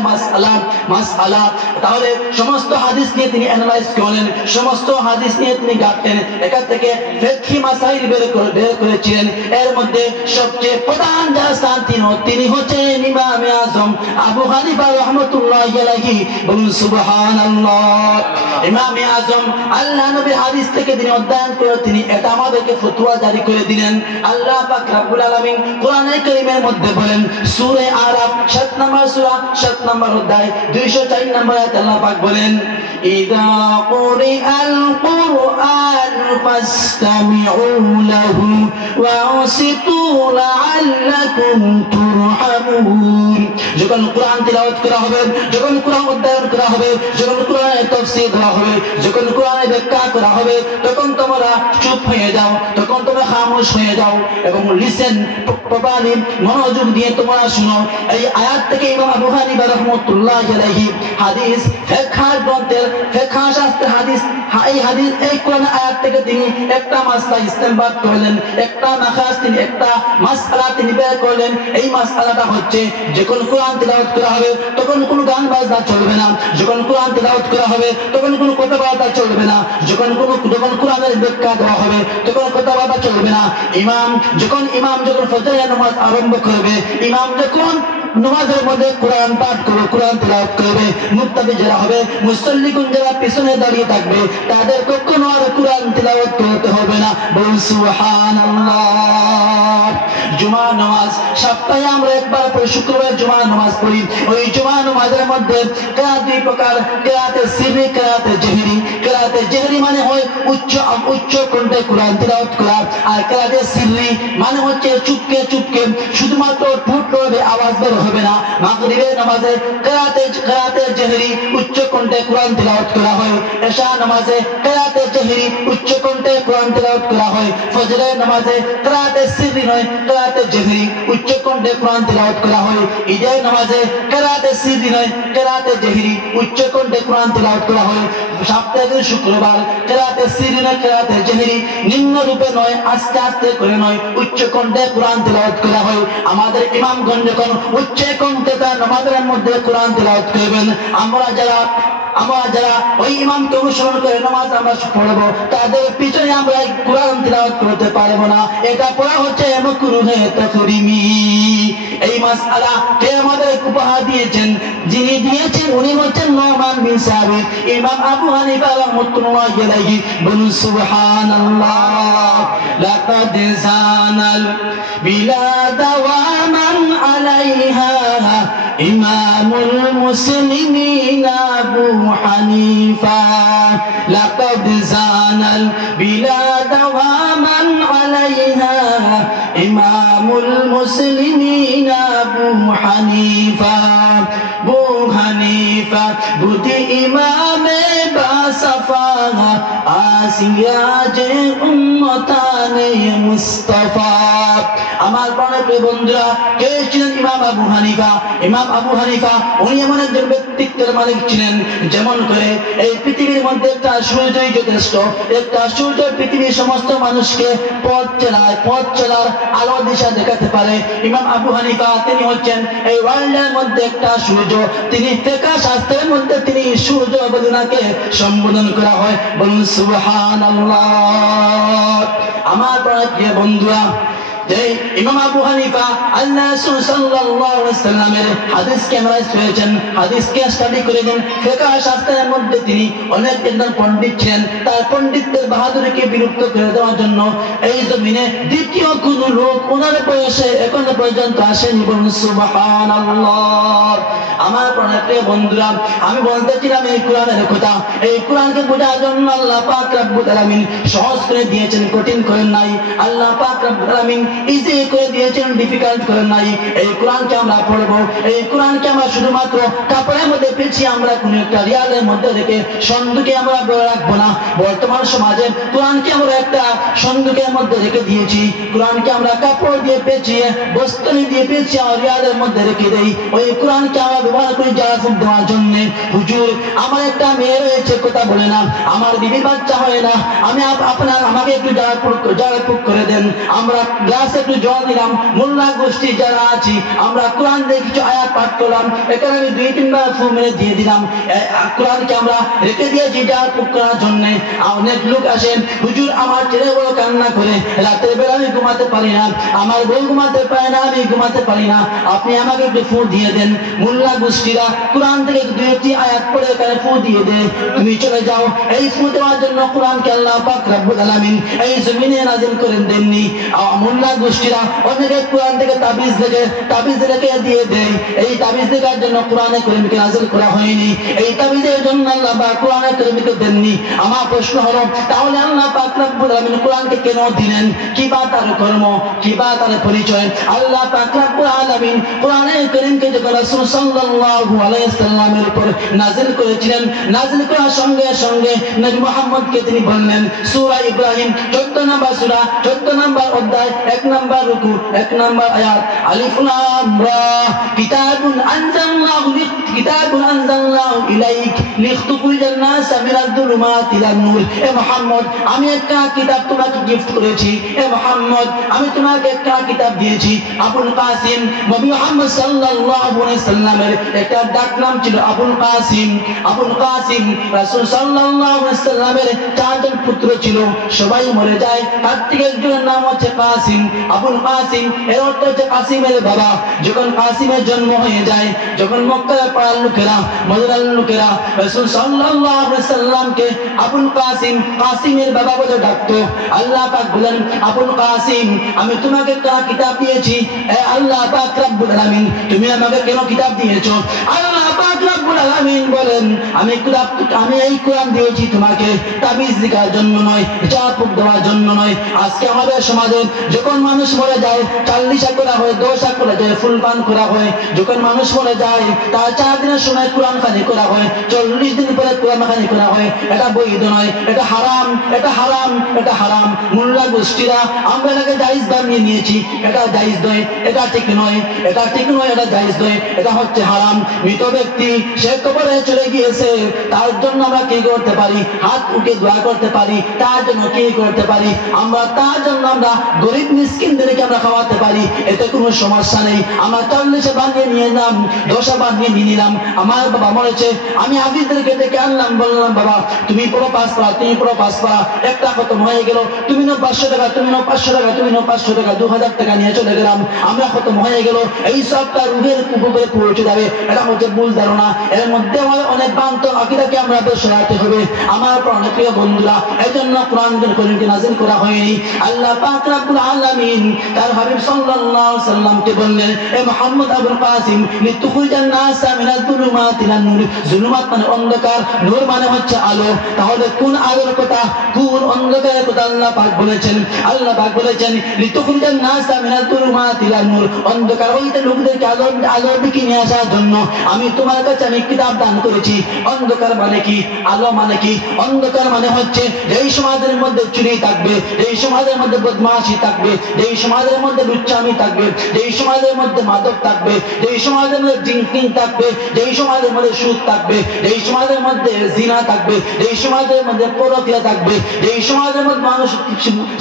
মাসআলা। তাহলে সমস্ত হাদিস নিয়ে তিনি অ্যানালাইজ করলেন, সমস্ত হাদিস নিয়ে তিনি ঘাটলেন, এখান থেকে ফিকহি মাসাইল বের করেছিলেন। এর মধ্যে সবচেয়ে প্রধান যার স্থান তিনি হচ্ছেন ইমামে আজম আবু হানিফা রাহমাতুল্লাহি আলাইহি। বলুন সুবহানাল্লাহ। ইমামে আজম আল্লাহ নবীর হাদিস থেকে তিনি অধ্যয়ন করে তিনি এটা আমাদেরকে ফতোয়া জারি করে দিলেন। আল্লাহ পাক রব্বুল আলামিন কোরআনে কারীমের মধ্যে বলেন, সূরা আরাফ 7 নম্বর সূরা 7 নম্বর অধ্যায় 204 নম্বর আয়াতে আল্লাহ পাক বলেন, ইযা কুরিআল কুরআন ফাসতামিউ লাহু ওয়া আনসিতু লাআল্লাকুম তুরহামুন। যখন কোরআন তিলাওয়াত করা হবে, যখন কোরআন অধ্যয়ন করা হবে, যখন কোরআনের তাফসীর করা হবে, যখন কোরআনের ব্যাখ্যা করা হবে, তখন তোমরা চুপ হয়ে যাও, তখন তোমরা খামোশ হয়ে যাও এবং লিসেন প্রপারলি মনোযোগ দিয়ে তোমরা শুনো। এই আয়াত থেকে ইমাম আবু হানিফা রাহমাতুল্লাহি আলাইহি হাদিস ফিকহ গ্রন্থের ফিকহ শাস্ত্র হাদিস এই হাদিস এই কোরআন আয়াত থেকে তিনি একটা মাসলা ইস্তেমবাদ করলেন, একটা মাখাজ তিনি একটা মাসআলা তিনি বের করলেন। এই মাসআলাটা হচ্ছে যখন কোরআন তেলাওয়াত করা হবে তখন কোনো গান বাজনা চলবে না, যখন কোরআন তেলাওয়াত করা হবে তখন কোনো কথাবার্তা চলবে না, যখন কোরআনের ব্যাখ্যা দেওয়া হবে তখন কথাবার্তা চলবে না। ইমাম যখন ফজরের নামাজ আরম্ভ করবে, ইমাম যখন নামাজের মধ্যে কোরআন পাঠ করবে, কোরআন তেলাওয়াত করবে, মুক্তাদি যারা হবে, মুসল্লিগুন যারা পিছনে দাঁড়িয়ে থাকবে, তাদের কখনো আর কোরআন তেলাওয়াত করতে হবে না। বলুন সুবহানাল্লাহ। জুমার নামাজ সপ্তাহে আমরা একবার পড়ি, শুক্রবার জুমার নামাজ পড়ি। ওই জুমার নামাজের মধ্যে কিরাত দুই প্রকার, কিরাতে সিররি, কিরাতে জেহরি। কিরাতে জেহরি মানে হয় উচ্চ কণ্ঠে কোরআন তেলাওয়াত করা, আর কিরাতে সিররি মানে হচ্ছে চুপকে চুপকে শুধুমাত্র ঠোঁট নড়বে, আওয়াজ বের হবে না। মাগরিবের নামাজে কিরাতে জেহরি উচ্চ কণ্ঠে কোরআন তেলাওয়াত করা হয়। এশা নামাজে কিরাতে জেহরি উচ্চ কণ্ঠে কোরআন তেলাওয়াত করা হয়। ফজরের নামাজে কিরাতে সিররি নয়, কিরাতে জেহরি উচ্চ কণ্ঠে কোরআন তেলাওয়াত করা হয়। ঈদের নামাজে কিরাতে সিররি নয়, কিরাতে জেহরি উচ্চ কণ্ঠে কোরআন তেলাওয়াত করা হয়। সপ্তাহে শুক্রবার কিরাতে সিররি নয়, কিরাতে জেহরি নিম্ন রূপে নয়, আস্তে আস্তে করে নয়, উচ্চ কণ্ঠে কোরআন তেলাওয়াত করা হয়। আমাদের ইমামগণ যখন উচ্চ কণ্ঠে তার নামাজের মধ্যে কোরআন তেলাওয়াত করবেন, আমরা যারা ওই ইমামকে অনুসরণ করে নামাজ আমরা পড়বো, তাদের পিছনে আমরা কোরআন তেলাওয়াত করতে পারবো না। এটা পড়া হচ্ছে মাকরুহে তাহরিমি। এই মাসআলা কে আমাদের উপহার দিয়েছেন? যিনি দিয়েছেন উনি হচ্ছেন নুমান বিন সাবিত, ইমাম আবু হানিফা রাহমাতুল্লাহি আলাইহি। বলুন সুবহানাল্লাহ। লাকাদ জানাল বিলাদা ওয়া মান আলাইহা ইমামুল মুসলিমিন আবু হানিফা। লাকাদ জানাল বিলাদা ওয়া মান আলাইহা ইমামুল মুসলিমিন আবু হানিফা। আবু হানিফা বুদ্ধি ইমামে বাসাফা, আসিয়া যে উম্মতানে মুস্তাফা। আমার প্রিয় বন্ধুরা, কে ছিলেন ইমাম আবু হানিফা? ইমাম আবু হানিফা উনি এমন একজন ব্যক্তিত্বের মালিক ছিলেন, যেমন করে এই পৃথিবীর মধ্যে একটা সূর্যই যথেষ্ট। একটা সূর্য পৃথিবীর সমস্ত মানুষকে পথ চলার আলো দিশা দেখাতে পারে। ইমাম আবু হানিফা তিনি হচ্ছেন এই ওয়ার্ল্ডের মধ্যে একটা সূর্য। তিনি ফিকহ শাস্ত্রের মধ্যে তিনি সূর্য বলে সম্বোধন করা হয়। বলুন সুবহানাল্লাহ। আমার প্রিয় বন্ধুরা, ইমাম আবু হানিফা আল্লাহ রাসূল সাল্লাল্লাহু আলাইহি ওয়াসাল্লামের হাদিসকে মেরাজ করেছেন, হাদিসকে স্টাডি করেছেন। ফিকহ শাস্ত্রের মধ্যে তিনি অনেক একজন পণ্ডিত ছিলেন। তার পণ্ডিতদের বাহাদুরিকে বিলুপ্ত করে দেওয়ার জন্য এই জমিনে দ্বিতীয় কোন লোক ওনার বয়সে এখনো পর্যন্ত আসেনি। বলুন সুবহানাল্লাহ। আমার প্রিয় বন্ধুরা, আমি বলতেছিলাম এই কোরআনের কথা। এই কোরআনকে বোঝার জন্য আল্লাহ পাক রব্বুল আলামিন সহজ করে দিয়েছেন, কঠিন করেন নাই। আল্লাহ পাক রব্বুল আলামিন ইজি করে দিয়েছেন, ডিফিকাল্ট করেন নাই। এই কোরআনকে আমরা পড়বো, এই কোরআনকে আমরা শুধুমাত্র কাপড়ের মধ্যে পেঁচিয়ে আমরা কোন একটা রিয়ালের মধ্যে রেখে সন্দুকে আমরা বলে রাখবো না। বর্তমান সমাজে কোরআনকে আমরা একটা সন্দুকের মধ্যে রেখে দিয়েছি। কোরআনকে আমরা কাপড় দিয়ে পেঁচিয়ে, বস্তনি দিয়ে পেঁচিয়ে রিয়ালের মধ্যে রেখে দেই। ওই কোরআনকে আমরা ব্যবহার করি জাহাজ দেওয়ার জন্য। হুজুর, আমার একটা মেয়ে রয়েছে, কথা বলে না, আমার বিবি বাচ্চা হয় না, আমি আপনার আমাকে একটু জারাপুক করে দেন। আমরা গ্লাসে একটু জল দিলাম, মোল্লা গোষ্ঠী যারা আছি আমরা কোরআন দিয়ে কিছু আয়াত পাঠ করলাম, এখানে আমি 2-3 বার ফু মেরে দিয়ে দিলাম। কোরআনকে আমরা রেখে দিয়েছি জারাপুক করার জন্য। অনেক লোক আসেন, হুজুর আমার ছেলে বড় কান্না করে, রাতের বেলা আমি ঘুমাতে পারি না, আমার বউ ঘুমাতে পারে না, আমি ঘুমাতে পারি না, আপনি আমাকে একটু ফু দিয়ে দেন। মোল্লা গোষ্ঠীরা কোরআন থেকে 2-3 আয়াত পড়ে এখানে ফু দিয়ে দেয়, তুমি চলে যাও। এই ফু দেওয়ার জন্য কোরআনকে আল্লাহ পাক রব্বুল আলামিন এই জমিনে নাযিল করেন দেননি। মোল্লা গোষ্ঠীরা অনেকে কোরআন থেকে তাবিজ লেগে দিয়ে দেয়। এই তাবিজ লেখার জন্য কোরআনে কারীমকে নাযিল করা হয়নি। এই তাবিজের জন্য আল্লাহ পাক কোরআনে কারীমকে দেননি। আমার প্রশ্ন হলো, তাহলে আল্লাহ পাক রব্বুল আলামিন কোরআনকে কেন দিলেন? কি বা তার কর্ম, কি বা তার পরিচয়? আল্লাহ পাক রব্বুল আলামিন কোরআনে কারীমকে যখন রাসূল সাল্লাল্লাহু আলাইহি ওয়াসাল্লামের উপর নাযিল করেছিলেন, নাযিল করার সঙ্গে সঙ্গে নবী মুহাম্মদকে তিনি বললেন, সূরা ইব্রাহিম 14 নম্বর সূরা 14 নম্বর অধ্যায় 1 নাম্বার রুকু, 1 নাম্বার আয়াত, আলিফ লাম রা কিতাবুন আনজালনাহু ইলাইক লিতুখরিজান নাস মিনাজ যুলুমাতি ইলান নূর। এ মুহাম্মদ, আমি একটা কিতাব তোমাকে গিফট করেছি। এ মুহাম্মদ, আমি তোমাকে একটা কিতাব দিয়েছি। আবুল কাসিম, নবী মুহাম্মদ সাল্লাল্লাহু আলাইহি সাল্লামের একটা ডাক নাম ছিল আবুল কাসিম। আবুল কাসিম রাসূল সাল্লাল্লাহু আলাইহি সাল্লামের 4 জন পুত্র ছিল, সবাই মরে যায়। তার থেকে একজনের নাম হচ্ছে কাসিম, আবুল কাসিম। এর অর্থ হচ্ছে কাসিমের বাবা। যখন কাসিমের জন্ম হয়ে যায়, যখন মক্কার পাড়ার লোকেরা, মদিনার লোকেরা রাসূল সাল্লাল্লাহু আলাইহি সাল্লামকে আবুল কাসিম, কাসিমের বাবা বলে ডাকতো। আল্লাহ পাক বলেন, আবুল কাসিম, আমি তোমাকে একটা কিতাব দিয়েছি। এ আল্লাহ পাক রব্বুল আলামিন, তুমি আমাকে কেন কিতাব দিয়েছো? আল্লাহ পাক রব্বুল আলামিন বলেন, আমি এই কোরআন দিয়েছি তোমাকে তাবিজ দেওয়ার জন্য নয়, চাপুক দেওয়ার জন্য নয়। আজকে আমাদের সমাজে যখন মানুষ মরে যায়, 40 করা হয়, 10 করা যায়, ফুলপান করা হয়। যখন মানুষ মরে যায়, তার 4 দিনের সময় কোরআন খানি করা হয়, 40 দিন পরে কোরআন খানি করা হয়। এটা বৈধ নয়, এটা হারাম, এটা হারাম, এটা হারাম। মোল্লা গোষ্ঠীরা আমরা এটাকে জায়েজ বানিয়ে নিয়েছি। এটা জায়েজ নয়, এটা ঠিক নয়, এটা ঠিক নয়, এটা জায়েজ নয়, এটা হচ্ছে হারাম। মৃত ব্যক্তি সে কবরে চলে গিয়েছে, তার জন্য আমরা কি করতে পারি? হাত উঠে দোয়া করতে পারি। তার জন্য কি করতে পারি? আমরা তার জন্য আমরা গরিব মিসকিনদেরকে আমরা খাওয়াতে পারি। এতে কোনো সমস্যা নেই। আমরা 40 বানিয়ে নিয়ে এলাম, 10 বানিয়ে নিয়ে নিলাম। আমার বাবা মরেছে, আমি হাফিজদেরকে ডেকে আনলাম, বললাম, বাবা তুমি পুরো 5 পারা, তুমি পুরো 5 পারা। একটা খতম হয়ে গেল, তুমি নাও 500 টাকা, তুমি নাও 500 টাকা, তুমি নাও 500 টাকা, 2000 টাকা নিয়ে চলে গেলাম। আমরা খতম হয়ে গেল। এই সবটা রুহের উপরে পৌঁছে যাবে। এটা হচ্ছে ভুল ধারণা। এর মধ্যে আমাদের অনেক ভ্রান্ত আকীদাকে আমরা সরাতে হবে। আমার প্রিয় বন্ধুরা, এজন্য কোরআন কারীমকে নাযিল করা হয়নি। আল্লাহ পাক রব্বুল আলামিন তার হাবিব সাল্লাল্লাহু আলাইহি সাল্লামকে বললেন, এ মুহাম্মদ আবুল কাসিম, লিতুখরিজান নাস মিনাজ যুলুমাতি ইলান নূর। যুলুমাত মানে অন্ধকার, নূর মানে হচ্ছে আলো। তাহলে কোন আলোর কথা, কোন অন্ধকারের কথা আল্লাহ পাক বলেছেন? আল্লাহ পাক বলেছেন, লিতুখরিজান নাস মিনাজ যুলুমাতি ইলান নূর। অন্ধকার হইতে লোকদেরকে আলোর দিকে নিয়ে আসার জন্য আমি তোমার কাছে আমি কিতাব দান করেছি। অন্ধকার মানে কি? আলো মানে কি? অন্ধকার মানে হচ্ছে এই সমাজের মধ্যে চুরি থাকবে, এই সমাজের মধ্যে বদমাশি থাকবে, এই সমাজের মধ্যে লুচ্চামি থাকবে, এই সমাজের মধ্যে মাদক থাকবে, এই সমাজের মধ্যে ড্রিঙ্কিং থাকবে, এই সমাজের মধ্যে সুদ থাকবে, এই সমাজের মধ্যে জিনা থাকবে, এই সমাজের মধ্যে পরকীয়া থাকবে, এই সমাজের মধ্যে মানুষ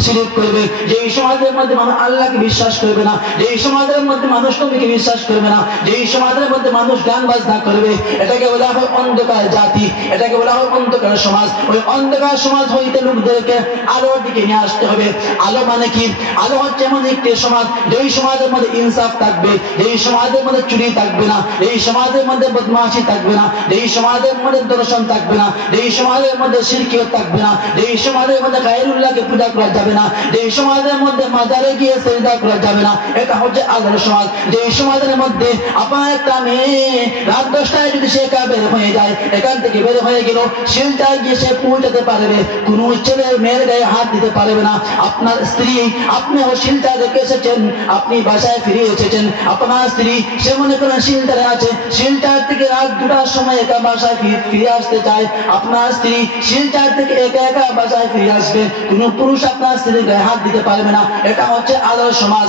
শিরক করবে, এই সমাজের মধ্যে মানুষ আল্লাহকে বিশ্বাস করবে না, এই সমাজের মধ্যে মানুষ নবীকে বিশ্বাস করবে না, এই সমাজের মধ্যে মানুষ গান বাজনা করবে। এটাকে বলা হয় অন্ধকার জাতি, এটাকে বলা হয় অন্ধকার সমাজ। ওই অন্ধকার সমাজ হইতে লোকদেরকে আলোর দিকে নিয়ে আসতে হবে। আলো মানে কি? আলো হচ্ছে এমন একটি সমাজ, যেই সমাজের মধ্যে ইনসাফ থাকবে, এই সমাজের মধ্যে চুরি থাকবে না, এই সমাজের মধ্যে বদমাশি থাকবে না, এই সমাজের মধ্যে দর্শন থাকবে না, এই সমাজের মধ্যে শিরকিয়ত থাকবে না, এই সমাজের মধ্যে গায়রুল্লাহকে পূজা করা যাবে না, এই সমাজের মধ্যে মাজারে গিয়ে সিজদা করা যাবে না। এটা হচ্ছে আলোর সমাজ। যে সমাজের মধ্যে আপনার একটা মেয়ে রাত 10টায় যদি সে বের হয়ে যায়, এখান থেকে বের হয়ে গেল, শিলটায় গিয়ে সে পৌঁছাতে পারবে, কোন ছেলে মেয়ের গায়ে হাত দিতে পারবে না। আপনার স্ত্রী, আপনি ও শিলটা রেখে এসেছেন, আপনি বাসায় ফিরে এসেছেন, আপনার স্ত্রী সে মনে করেন শিলটারে আছে, শিলটার থেকে রাত 2টার সময় একা বাসায় ফিরে আসতে চায়, আপনার স্ত্রী শিলটার থেকে একা একা বাসায় ফিরে আসবে, কোন পুরুষ আপনার স্ত্রীর গায়ে হাত দিতে পারবে না। এটা হচ্ছে আলোর সমাজ।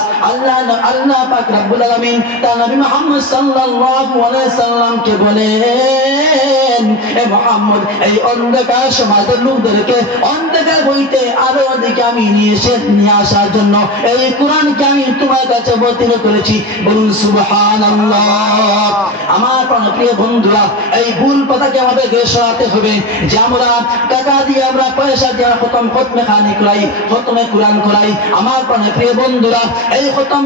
আল্লাহ পাক রব্বুল আলামিন তার নবী মুহাম্মদ সাল্লাল্লাহু আলাইহি সাল্লামকে বলেন, এ মুহাম্মদ, এই অন্ধকার সমাজের লোকদেরকে অন্ধকার হইতে আলোর দিকে আমি নিয়ে আসার জন্য এই কোরআনকে আমি তোমার কাছে অবতীর্ণ করেছি। বলুন সুবহানাল্লাহ। আমার প্রিয় বন্ধুরা, এই ভুল কথাকে আমাদেরকে সরাতে হবে যে আমরা টাকা দিয়ে, আমরা পয়সা দিয়ে খতমে খানি করাই, খতমে কোরআন করাই। আমার প্রিয় বন্ধুরা, এই খতম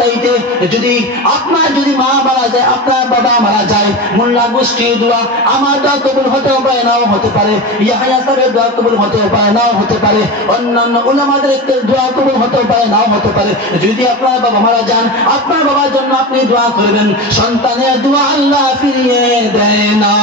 তাইতে যদি আপনার যদি মা মারা যায়, আপনার বাবা মারা যায়, মোল্লা গোষ্ঠীর দোয়া আমার দোয়া কবুল হতেও পারে, নাও হতে পারে, ইয়াহইয়া সাহেবের দোয়া কবুল হতেও পারে, নাও হতে পারে, অন্যান্য উলামাদের দোয়া কবুল হতেও পারে, নাও হতে পারে। যদি আপনার বাবা মারা যান, আপনার বাবার জন্য আপনি দোয়া করবেন, সন্তানের দোয়া আল্লাহ ফিরিয়ে দেয় না।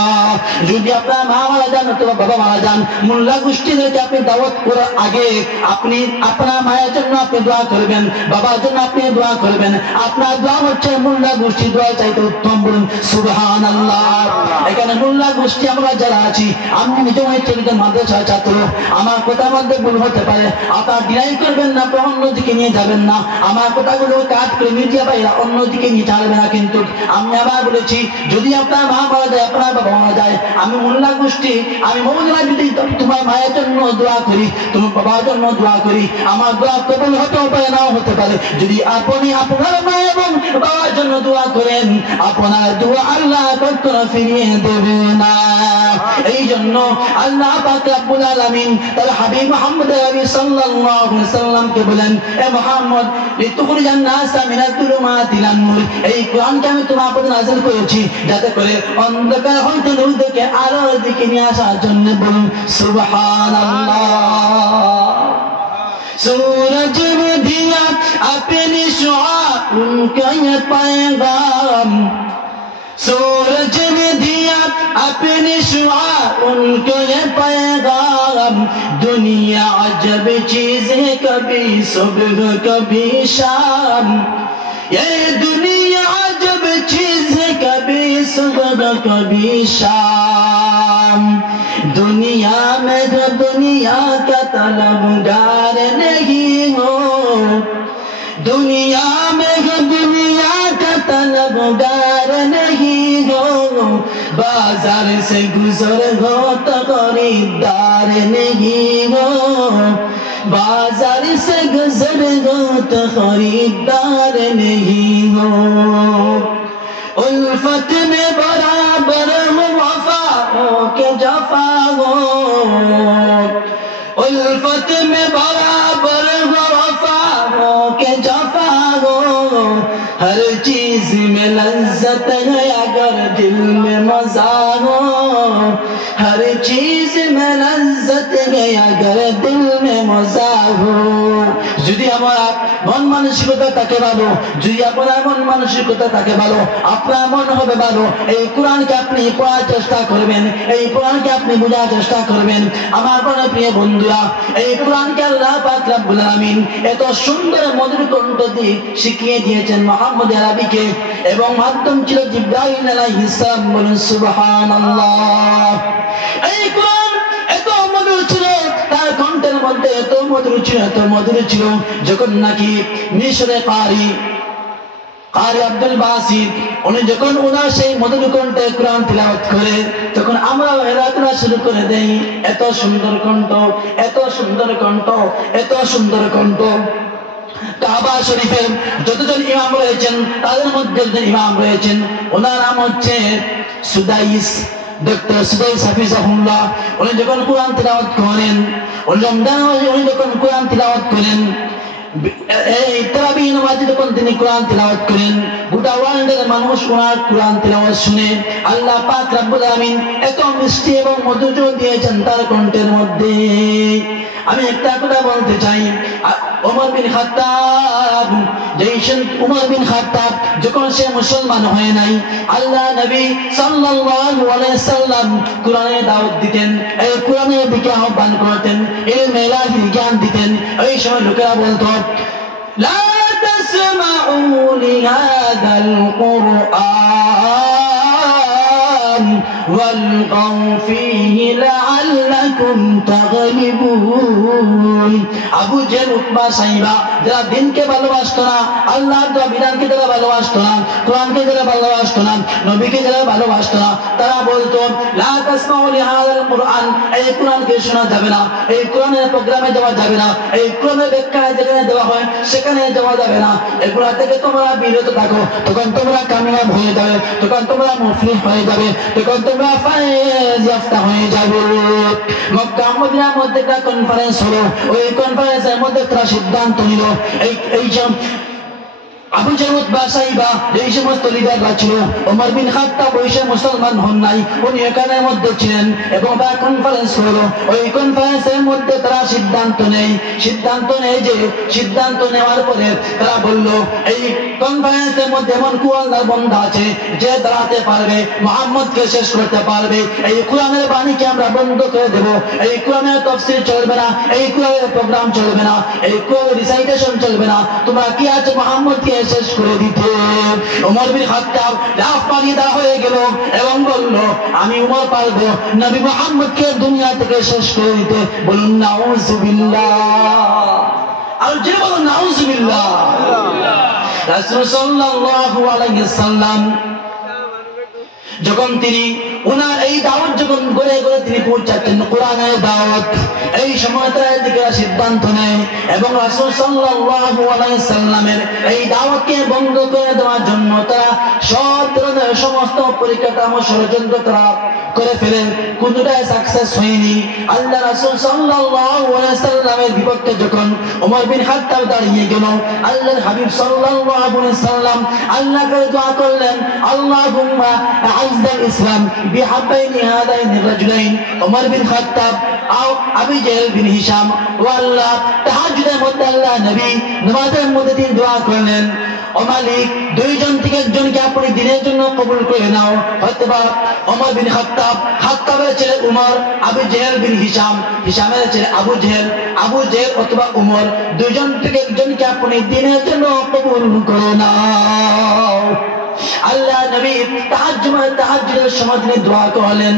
যদি আপনার মা মারা যান অথবা বাবা মারা যান, মোল্লা গোষ্ঠীদেরকে আপনি দাওয়াত করার আগে আপনি আপনার মায়ের জন্য আপনি দোয়া করবেন, বাবার জন্য আপনি দোয়া করবেন। আপনার দোয়া হচ্ছে মোল্লা গোষ্ঠী দোয়া চাইতে উত্তম। বলুন সুবহানাল্লাহ। এখানে মোল্লা গোষ্ঠী আমরা যারা আছি, আমি নিজেও একজন মাদ্রাসার ছাত্র, আমার কথার মধ্যে ভুল হতে পারে, আপনার ডিনাই করবেন না, গ্রহণ অন্যদিকে নিয়ে যাবেন না, আমার কথাগুলো কাট করে মিডিয়া ভাইরা অন্যদিকে নিয়ে যাবে না। কিন্তু আমি আবার বলেছি, যদি আপনার মা মারা যায়, আপনার বাবা মারা যায়, আমি মোল্লা গোষ্ঠী, আমি মৌলানা যদি তোমার মায়ের জন্য দোয়া করি, তোমার বাবার জন্য দোয়া করি, আমার দোয়া কবুল হতেও পারে, নাও হতে পারে। যদি আপনি আপনার মা এবং বাবার জন্য দোয়া করেন, আপনার দোয়া আল্লাহ কখনো ফিরিয়ে দেবে না। এই জন্য আল্লাহ পাক রব্বুল আলামিন তার হাবিব মুহাম্মদ নবী সাল্লাল্লাহু আলাইহি ওয়াসাল্লামকে বলেন, এ মুহাম্মদ লিতুখরিজান নাসা মিনাত যুলুমাতি ইলান নূর, এই কোরআনকে আমি তোমার উপর নাযিল করেছি যাতে করে অন্ধকার হইতে নূর থেকে আলোর দিকে নিয়ে আসার জন্য। বলুন সুবহানাল্লাহ। सूरज ने दिया अपने शुआ उनका ये पैगाम, सूरज ने दिया अपने शुआ उनको ये पैगाम, दुनिया अजब चीज है कभी सुबह कभी शाम, ये दुनिया अजब चीज है कभी सुबह कभी शाम, दुनिया में जो दुनिया का तलबगार नहीं हो, दुनिया में जो दुनिया का तलबगार नहीं हो, बाजार से गुजर हो तो खरीदार नहीं हो, बाजार से गुजर हो तो खरीदार नहीं हो, उल्फत में बराबर हो वफा हो के जफा हो, उल्फत में बराबर हो वफा हो के जफा हो, हर चीज में लज्जत है अगर दिल में मजा हो, हर चीज में लज्जत है अगर दिल में मजा हो। যদি আমার মন মানসিকতা থাকে ভালো, যদি আপনার মন মানসিকতা থাকে ভালো, আপনার মন হবে ভালো, এই কোরআনকে আপনি পড়ার চেষ্টা করবেন, এই কোরআনকে আপনি বোঝার চেষ্টা করবেন। আমার বড় প্রিয় বন্ধুরা, এই কোরআনকে আল্লাহ পাক রব্বুল আলামিন এত সুন্দর মধুর কণ্ঠ দিয়ে শিখিয়ে দিয়েছেন মুহাম্মদ আরবিকে, এবং মাধ্যম ছিল জিবরাইল আলাইহিস সালাম। বলুন সুবহানাল্লাহ। এই কোরআন এত মধুর ছিল, তার কণ্ঠের মধ্যে এত মধুর ছিল, এত মধুর ছিল, যখন নাকি মিশরে কারি আব্দুল বাসিত উনি যখন ওনার সেই মধুর কণ্ঠে কোরআন তিলাওয়াত করে, তখন আমরা হেরাতরা শুরু করে দেই। এত সুন্দর কণ্ঠ, এত সুন্দর কণ্ঠ, এত সুন্দর কণ্ঠ। কাবা শরীফের যতজন ইমাম রয়েছেন তাদের মধ্যে একজন ইমাম রয়েছেন, ওনার নাম হচ্ছে সুদাইস, ডক্টর সুদাইস হাফিজাহুল্লাহ। উনি যখন কোরআন তিলাওয়াত করেন, উনি যখন কোরআন তিলাওয়াত করেন, এই তারাবি নামাজে যখন তিনি কোরআন তিলাওয়াত করেন, গোটা ওয়ার্ল্ডের মানুষ ওনার কোরআন তিলাওয়াত শুনে আল্লাহ পাক রব্বুল আলামিন এত মিষ্টি এবং মধুর দিয়েছেন তার কণ্ঠের মধ্যে। আমি একটা কথা বলতে চাই, ওমর বিন খাত্তাব, উমর বিন খাত্তাব যখন সে মুসলমান হয় নাই, আল্লাহ নবী সাল্লাল্লাহু আলাইহি সাল্লাম কোরআনের দাওয়াত দিতেন, এই কোরআনের দিকে আহ্বান করতেন, ইলমে ইলাহির জ্ঞান দিতেন। এই সময় লোকেরা বলতো, লা তাসমাউ লিহাযাল কুরআন ওয়ালগাউ ফীহি লাআল্লাকুম তাগলিবুন। আবু জেহেল, উতবা, সাইবা যারা দিনকে ভালোবাসতো না, আল্লাহর দেওয়া বিধানকে যারা ভালোবাসতো না, কোরআনকে যারা ভালোবাসতো না, নবীকে যারা ভালোবাসতো না, তারা বলতো লা তাসমাউ লিহাযাল কুরআন, এই কোরআনকে শোনা যাবে না, এই কোরআনের প্রোগ্রামে যাওয়া যাবে না, এই কোরআনের ব্যাখ্যা যেখানে দেওয়া হয় সেখানে যাওয়া যাবে না, এগুলা থেকে তোমরা বিরত থাকো, তখন তোমরা কামিয়াব হয়ে যাবে, তখন তোমরা মুফলিহ হয়ে যাবে, তখন তোমরা ফায়েজ ইয়াফতা হয়ে যাবে। মক্কা মদিনার মধ্যে একটা কনফারেন্স হলো, ওই কনফারেন্সের মধ্যে তারা সিদ্ধান্ত নিল, এই আবু জেহেল, উতবা, সাইবা এই সমস্ত লিডাররা ছিল, ওমর বিন খাত্তাব ওই সে মুসলমান হন নাই, উনি এখানের মধ্যে ছিলেন, এবং তারা কনফারেন্স হলো। ওই কনফারেন্সের মধ্যে তারা সিদ্ধান্ত নেয় যে সিদ্ধান্ত নেওয়ার পরে তারা বলল, এই কনফারেন্সের মধ্যে এমন আল্লাহর বান্দা আছে যে দাঁড়াতে পারবে, মুহাম্মদকে শেষ করতে পারবে, এই কোরআনের বাণীকে আমরা বন্ধ করে দেব, এই কোরআনের তাফসীর চলবে না, এই কোরআনের প্রোগ্রাম চলবে না, এই কোরআনের রিসাইটেশন চলবে না, তোমরা কি আছে মুহাম্মদকে শেষ করে দিতে। ওমর বিন খাত্তাব লাফ মারিয়ে দাঁড়া হয়ে গেল এবং বলল, আমি উমর পারবো নবী মুহাম্মদকে দুনিয়া থেকে শেষ করে দিতে। বলুন নাউযুবিল্লাহ। আর যে বলো নাউজুবিল্লাহ। রাসূল সাল্লাল্লাহু আলাইহি সাল্লাম যখন তিনি ওনার এই দাওয়াত যখন ঘুরে ঘুরে তিনি পৌঁছাচ্ছেন কোরআনের দাওয়াত, এই সময় তারা এদিকে সিদ্ধান্ত নেয় এবং রাসূল সাল্লাল্লাহু আলাইহি সাল্লামের এই দাওয়াতকে বন্ধ করে দেওয়ার জন্য তারা সব ধরনের সমস্ত পরিকাঠামো ষড়যন্ত্র তারা করে ফেলে, কোনটাই সাকসেস হয়নি। আল্লাহ রাসূল সাল্লাল্লাহু আলাইহি সাল্লামের বিপক্ষে যখন ওমর বিন খাত্তাব দাঁড়িয়ে গেল, আল্লাহর হাবিব সাল্লাল্লাহু আলাইহি সাল্লাম আল্লাহকে দোয়া করলেন, আল্লাহুম্মা আ'ইজ্জাল ইসলাম বিহাব্বাইনি হাদাইনি রাজুলাইন ওমর বিন খাত্তাব আও আবু জাহল বিন হিশাম। ও আল্লাহ, তাহাজ্জুদের মধ্যে আল্লাহ নবী নামাজের মধ্যে তিনি দোয়া করলেন, ও মালিক, দুইজন থেকে একজনকে আপনি দিনের জন্য কবুল করে নাও। হয়তোবা ওমর বিন খাত্তাব, খাত্তাবের ছেলে উমর, আবু জাহল বিন হিশাম, হিশামের ছেলে আবু জাহল, আবু জাহল অথবা উমর, দুইজন থেকে একজনকে আপনি দিনের জন্য কবুল করে নাও। আল্লাহ নবী তাহাজ্জুদের সময় তিনি দোয়া করলেন।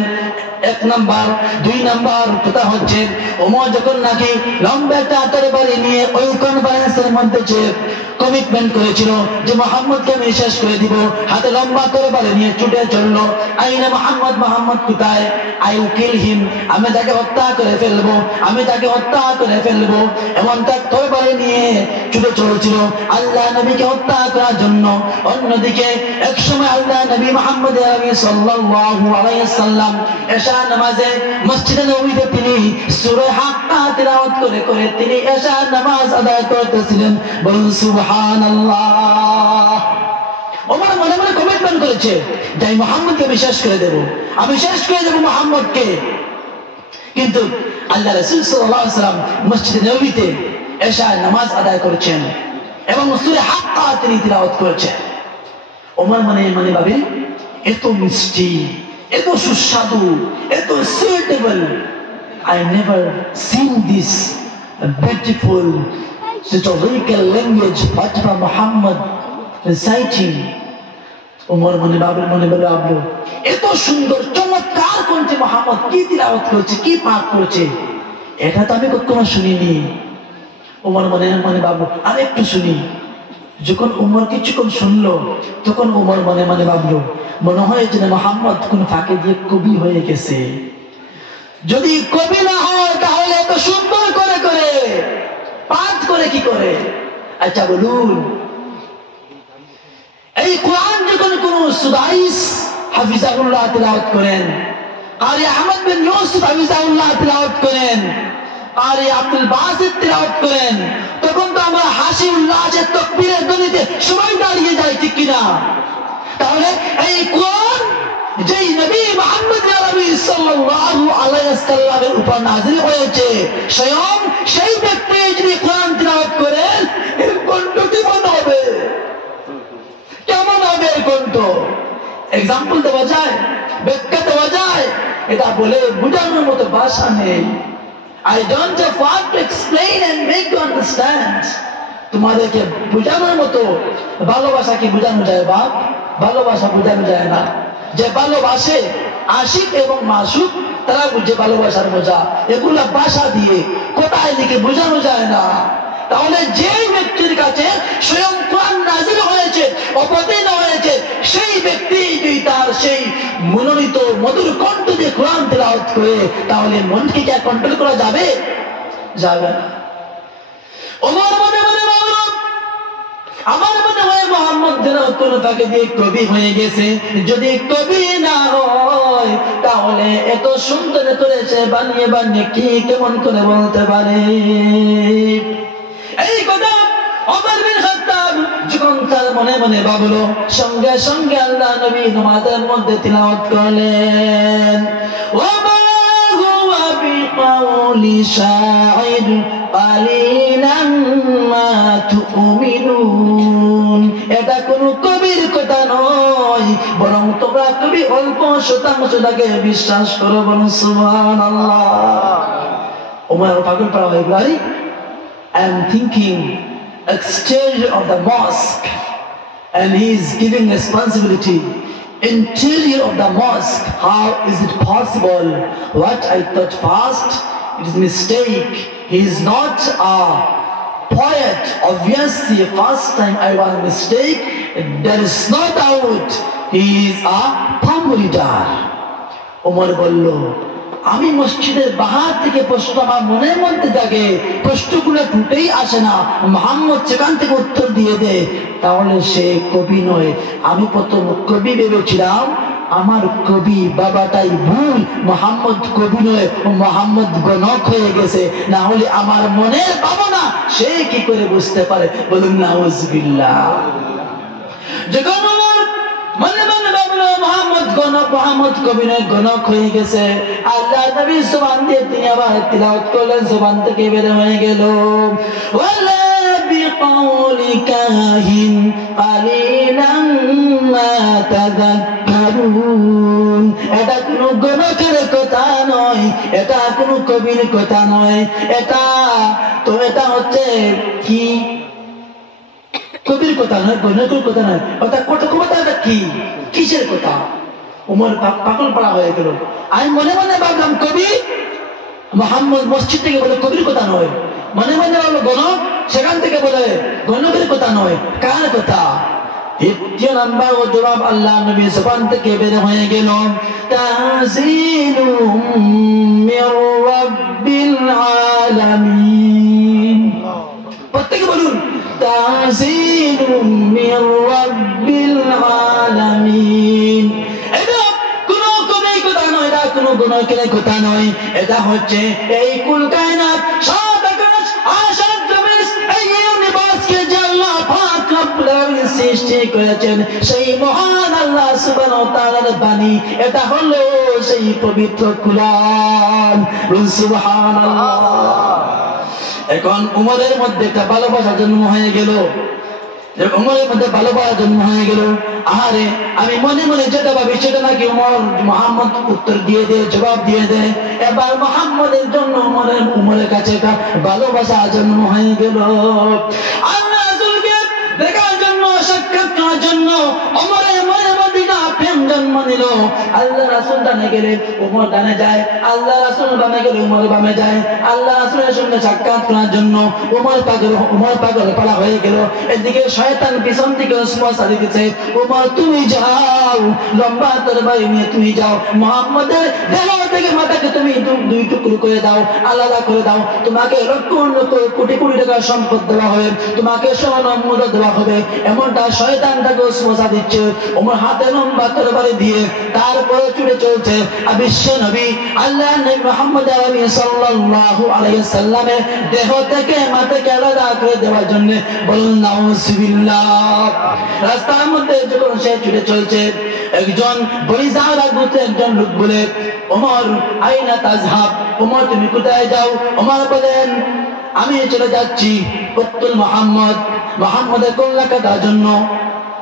এক নাম্বার। দুই নাম্বার কথা হচ্ছে, ওমর যখন নাকি লম্বা একটা আতর বাড়ি নিয়ে ওই কনফারেন্সের মধ্যে যে কমিটমেন্ট করেছিল যে মোহাম্মদকে আমি শেষ করে দিব, হাতে লম্বা করে বাড়ি নিয়ে ছুটে চললো, আইনা মোহাম্মদ, মোহাম্মদ কোথায়, আই উইল কিল হিম, আমি তাকে হত্যা করে ফেলবো, আমি তাকে হত্যা করে ফেলবো, এমন তার তরবারি নিয়ে ছুটে চলেছিল আল্লাহ নবীকে হত্যা করার জন্য। অন্যদিকে এক সময় আল্লাহ নবী মুহাম্মদ আরবি সাল্লাল্লাহু আলাইহি সাল্লাম এশা নামাজে মসজিদে নববীতে তিনি সূরা হাক্কা তিলাওয়াত করে করে তিনি এশা নামাজ আদায় করতেছিলেন। বলুন সুবহানাল্লাহ। ওমর মনে মনে কমিটমেন্ট করেছে যে আমি মুহাম্মদকে বিশ্বাস করে দেব, আমি শেষ করে দেব মুহাম্মদকে। কিন্তু আল্লাহ রাসূল সাল্লাল্লাহু আলাইহি ওয়াসাল্লাম মসজিদে নববীতে এশা নামাজ আদায় করেছেন এবং সূরা হাক্কা তিনি তিলাওয়াত করেছেন। ওমর মনে মনে ভাবে, এত মিষ্টি, এত সুস্বাদু, এত suitable, I never seen this beautiful rhetorical language what Muhammad reciting. Omar মনে ভাবলো এত সুন্দর চমৎকার কণ্ঠে মুহাম্মদ কি তিলাওয়াত করেছে, কি পাঠ করেছে, এটা তো আমি কখনো শুনিনি। ওমর মনে ভাবলো আর একটু শুনি। যখন উমর কিছুক্ষণ শুনলো তখন উমর মনে মনে ভাবলো, মনে হয় যে মুহাম্মদ কোন ফাঁকে দিয়ে কবি হয়ে গেছে। যদি কবি না হয় তাহলে এত সুন্দর করে করে পাঠ করে কি করে? আচ্ছা বলুন, এই কোরআন যখন কোন সুদাইস হাফিজাহুল্লাহ তিলাওয়াত করেন, কারি আহমদ বিন ইউসুফ হাফিজাহুল্লাহ তিলাওয়াত করেন, কারি আব্দুল বাসিত তিলাওয়াত করেন, তখন তো আমরা হাসি উল্লাসের তাকবীরের ধ্বনিতে সবাই দাঁড়িয়ে যাই, ঠিক কিনা? তাহলে এই কোরআন যেই নবী মুহাম্মদ আরবি সাল্লাল্লাহু আলাইহি সাল্লামের উপর নাযিল হয়েছে, স্বয়ং সেই ব্যক্তি যদি কোরআন তিলাওয়াত করেন, এর কণ্ঠ কেমন হবে? কেমন হবে এর কণ্ঠ? এক্সাম্পল দেওয়া যায়, ব্যাখ্যা দেওয়া যায়, এটা বলে বোঝানোর মতো ভাষা নেই। I don't have what to explain and make you understand. তোমাদেরকে বোঝানোর মতো ভালোবাসা কি বোঝানো যায় বাপ? ভালোবাসা বোঝানো যায় না। যে ভালোবাসে আশিক এবং মাসুক তারা বুঝে ভালোবাসার মজা, এগুলা ভাষা দিয়ে কোথায় লিখে বোঝানো যায় না। তাহলে যে ব্যক্তির কাছে স্বয়ং কোরআন নাযিল হয়েছে, অবতীর্ণ হয়েছে, সেই ব্যক্তি যদি তার সেই মনোনীত মধুর কণ্ঠ দিয়ে কোরআন তেলাওয়াত করে, তাহলে মনকে কি কন্ট্রোল করা যাবে? যাবে না। ওমর মনে মনে ভাবল, আমার মনে হয় মুহাম্মদ যেন কোন ফাঁকে দিয়ে কবি হয়ে গেছে। যদি কবি না হয় তাহলে এত সুন্দর করেছে বানিয়ে বানিয়ে কি কেমন করে বলতে পারে? এই কথা ওমর বিন খাত্তাব যখন তার মনে মনে ভাবলো, সঙ্গে সঙ্গে আল্লাহ নবী নামাজের মধ্যে তিলাওয়াত করলেন, ওমা হুয়া বিকাউলি শাইর কালিলাম মা তুমিনুন। এটা কোন কবির কথা নয়, বরং তোমরা কবি অল্প শতাংশ তাকে বিশ্বাস করো। বলুন সুবহানাল্লাহ। ওমর পাগল পাড়া হয়ে গেল, I am thinking exterior of the mosque and he is giving responsibility. Interior of the mosque, how is it possible? What I thought past, it is mistake. He is not a poet, obviously first time I was mistake, there is no doubt he is a palm reader. Omar বলল, আমি মসজিদের বাহার থেকে প্রশ্ন আমার মনের মধ্যে জাগে, প্রশ্নগুলো টুটেই আসে না, মোহাম্মদ সেখান থেকে উত্তর দিয়ে দেয়, তাহলে সে কবি নয়। আমি প্রথম কবি ভেবেছিলাম, আমার কবি বাবাটাই ভুল, মোহাম্মদ কবি নয়, মোহাম্মদ গণক হয়ে গেছে, না হলে আমার মনের ভাবনা সে কি করে বুঝতে পারে? বলুন নাউজুবিল্লাহ। যখন মনে মনে ভাবলো মোহাম্মদ গণক, মোহাম্মদ কবি নয়, গণক হয়ে গেছে, আল্লাহ নবী জবান দিয়ে তিনি আবার তিলাওয়াত করলেন, জবান থেকে বের হয়ে গেল, ওয়ালা বিকাউলি কাহিন কালিলাম মা তাযাক্কারুন। এটা কোনো গণকের কথা নয়, এটা কোনো কবির কথা নয়, এটা হচ্ছে কি কবির কথা নয়, গণকের কথা নয়, কথাটা কি, কিসের কথা? উমর পাগল পাড়া হয়ে গেল। আমি মনে মনে ভাবলাম কবি, মোহাম্মদ মসজিদ থেকে বলে কবির কথা নয়, মনে মনে ভাবলো গণক, সেখান থেকে বলে গণকের কথা নয়, কার কথা? দ্বিতীয় নাম্বার ও জবাব আল্লাহ নবী জবান থেকে বের হয়ে গেল, তানজিলুম মির রাব্বিল আলামিন। প্রত্যেকে বলুন, তানজিলুম মির রাব্বিল আলামিন। এটা কোনো কবির কথা নয়, এটা কোনো গণকের কথা নয়, এটা হচ্ছে এই কুল কায়নাত, সাত আকাশ আর সাত জমিন, এই ইউনিভার্সকে যে আল্লাহ পাক রব্বুল আলামিন সৃষ্টি করেছেন, সেই মহান আল্লাহ সুবহানাহু ওয়া তাআলার বাণী, এটা হলো সেই পবিত্র কুরআন। সুবহানাল্লাহ। এখন উমরের মধ্যে একটা ভালোবাসা জন্ম হয়ে গেল, উমরের মধ্যে ভালোবাসা জন্ম হয়ে গেল। আহারে, আমি মনে মনে যেটা ভাবি সেটা নাকি উমর মোহাম্মদ উত্তর দিয়ে দেয়, জবাব দিয়ে দেয়। এবার মোহাম্মদের জন্য উমরের কাছে একটা ভালোবাসা জন্ম হয়ে গেল। আল্লাহ রাসূলকে দেখার জন্য, সাক্ষাৎ করার জন্য উমরের মনের মধ্যে প্রেম জন্ম নিল। আল্লাহ রাসূল ডানে গেলে উমর ডানে যায়, আল্লাহ রাসূল বামে গেলে উমর বামে যায়। আল্লাহ রাসূলের সঙ্গে সাক্ষাৎ করার জন্য উমর পাগল পাড়া হয়ে গেল। এদিকে শয়তান পিছন থেকে ওয়াসওয়াসা দিতেছে, উমর তুমি যাও, লম্বা তরবারি নিয়ে তুমি যাও, মুহাম্মদের দেহ থেকে মাথাকে তুমি দুই টুকরো করে দাও, আলাদা করে দাও, তোমাকে লক্ষ কোটি কোটি টাকার সম্পদ দেওয়া হবে, তোমাকে স্বর্ণ মুদ্রা দেওয়া হবে। এমনটা শয়তান তাকে ওয়াসওয়াসা দিচ্ছে। উমর হাতে লম্বা তরবারি দিয়ে তারপরে ছুটে চলছে বিশ্ব নবী আল্লাহ নবী মুহাম্মদ আরবি সাল্লাল্লাহু আলাইহি সাল্লামের দেহ থেকে মাথাকে আলাদা করে দেওয়ার জন্য। বলুন নাউজুবিল্লাহ। রাস্তার মধ্যে যখন সে ছুটে চলছে, একজন বনি জাহরা গোত্রের একজন লোক বলে, ওমর আইনা তাজহাব, ওমর তুমি কোথায় যাও? ওমর বলেন, আমি চলে যাচ্ছি উক্তুল মুহাম্মদের কল্যাণ কাটার জন্য,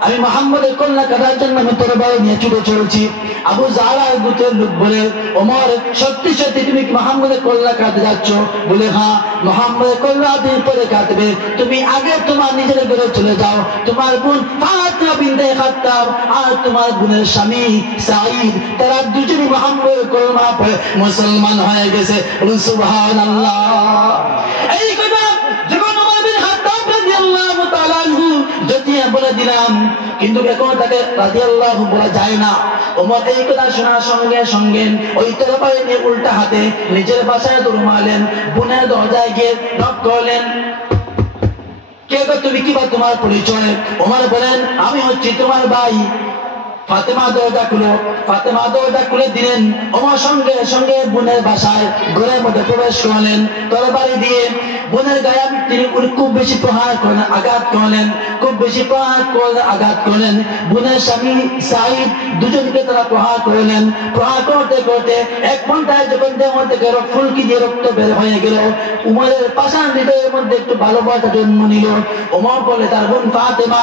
আমি মুহাম্মদের কল্যাণ কাটার জন্য আমি তরবারি নিয়ে ছুটে চলেছি। আবু জাহরা গোত্রের লোক বলে, ওমর সত্যি সত্যি তুমি মুহাম্মদের কল্যাণ কাটতে যাচ্ছ? বলে, হ্যাঁ, মুহাম্মদের কল্যাণ তুমি পরে কাটবে, তুমি আগে তোমার নিজের ঘরে চলে যাও, তোমার বোন ফাতিমা বিনতে খাত্তাব আর তোমার বোনের স্বামী সাঈদ, তারা দুজনই মুহাম্মদের কলমা পড়ে মুসলমান হয়ে গেছে। সুবহানাল্লাহ। এই কথা যখন ওমর বিন খাত্তাব রাদিয়াল্লাহু তাআলা আনহু যদিও বলে দিলাম, কিন্তু এখন তাকে রাদিয়াল্লাহু বলা যায় না। ওমর এই কথা শোনার সঙ্গে সঙ্গে ওই তরবারি নিয়ে উল্টা হাতে নিজের বাসায় দৌড় মারলেন, বোনের দরজায় গিয়ে নক করলেন, কে গো তুমি, কি বা তোমার পরিচয়? ওমর বলেন, আমি হচ্ছি তোমার ভাই। ফাতেমা দরজা খুলে দিলেন। ওমর সঙ্গে সঙ্গে বোনের বাসায় ঘরের মধ্যে প্রবেশ করলেন, তরবারি দিয়ে বোনের গায়ে তিনি খুব বেশি প্রহার করলেন, আঘাত করলেন, খুব বেশি প্রহার করলেন, আঘাত করলেন। বোনের স্বামী সাঈদ দুজনকে তারা প্রহার করলেন। প্রহার করতে করতে এক পর্যায়ে যখন দেহ থেকে ফুলকি দিয়ে রক্ত বের হয়ে গেল, উমরের পাষাণ হৃদয়ের মধ্যে একটু ভালোবাসা জন্ম নিল। ওমর বলে তার বোন ফাতেমা,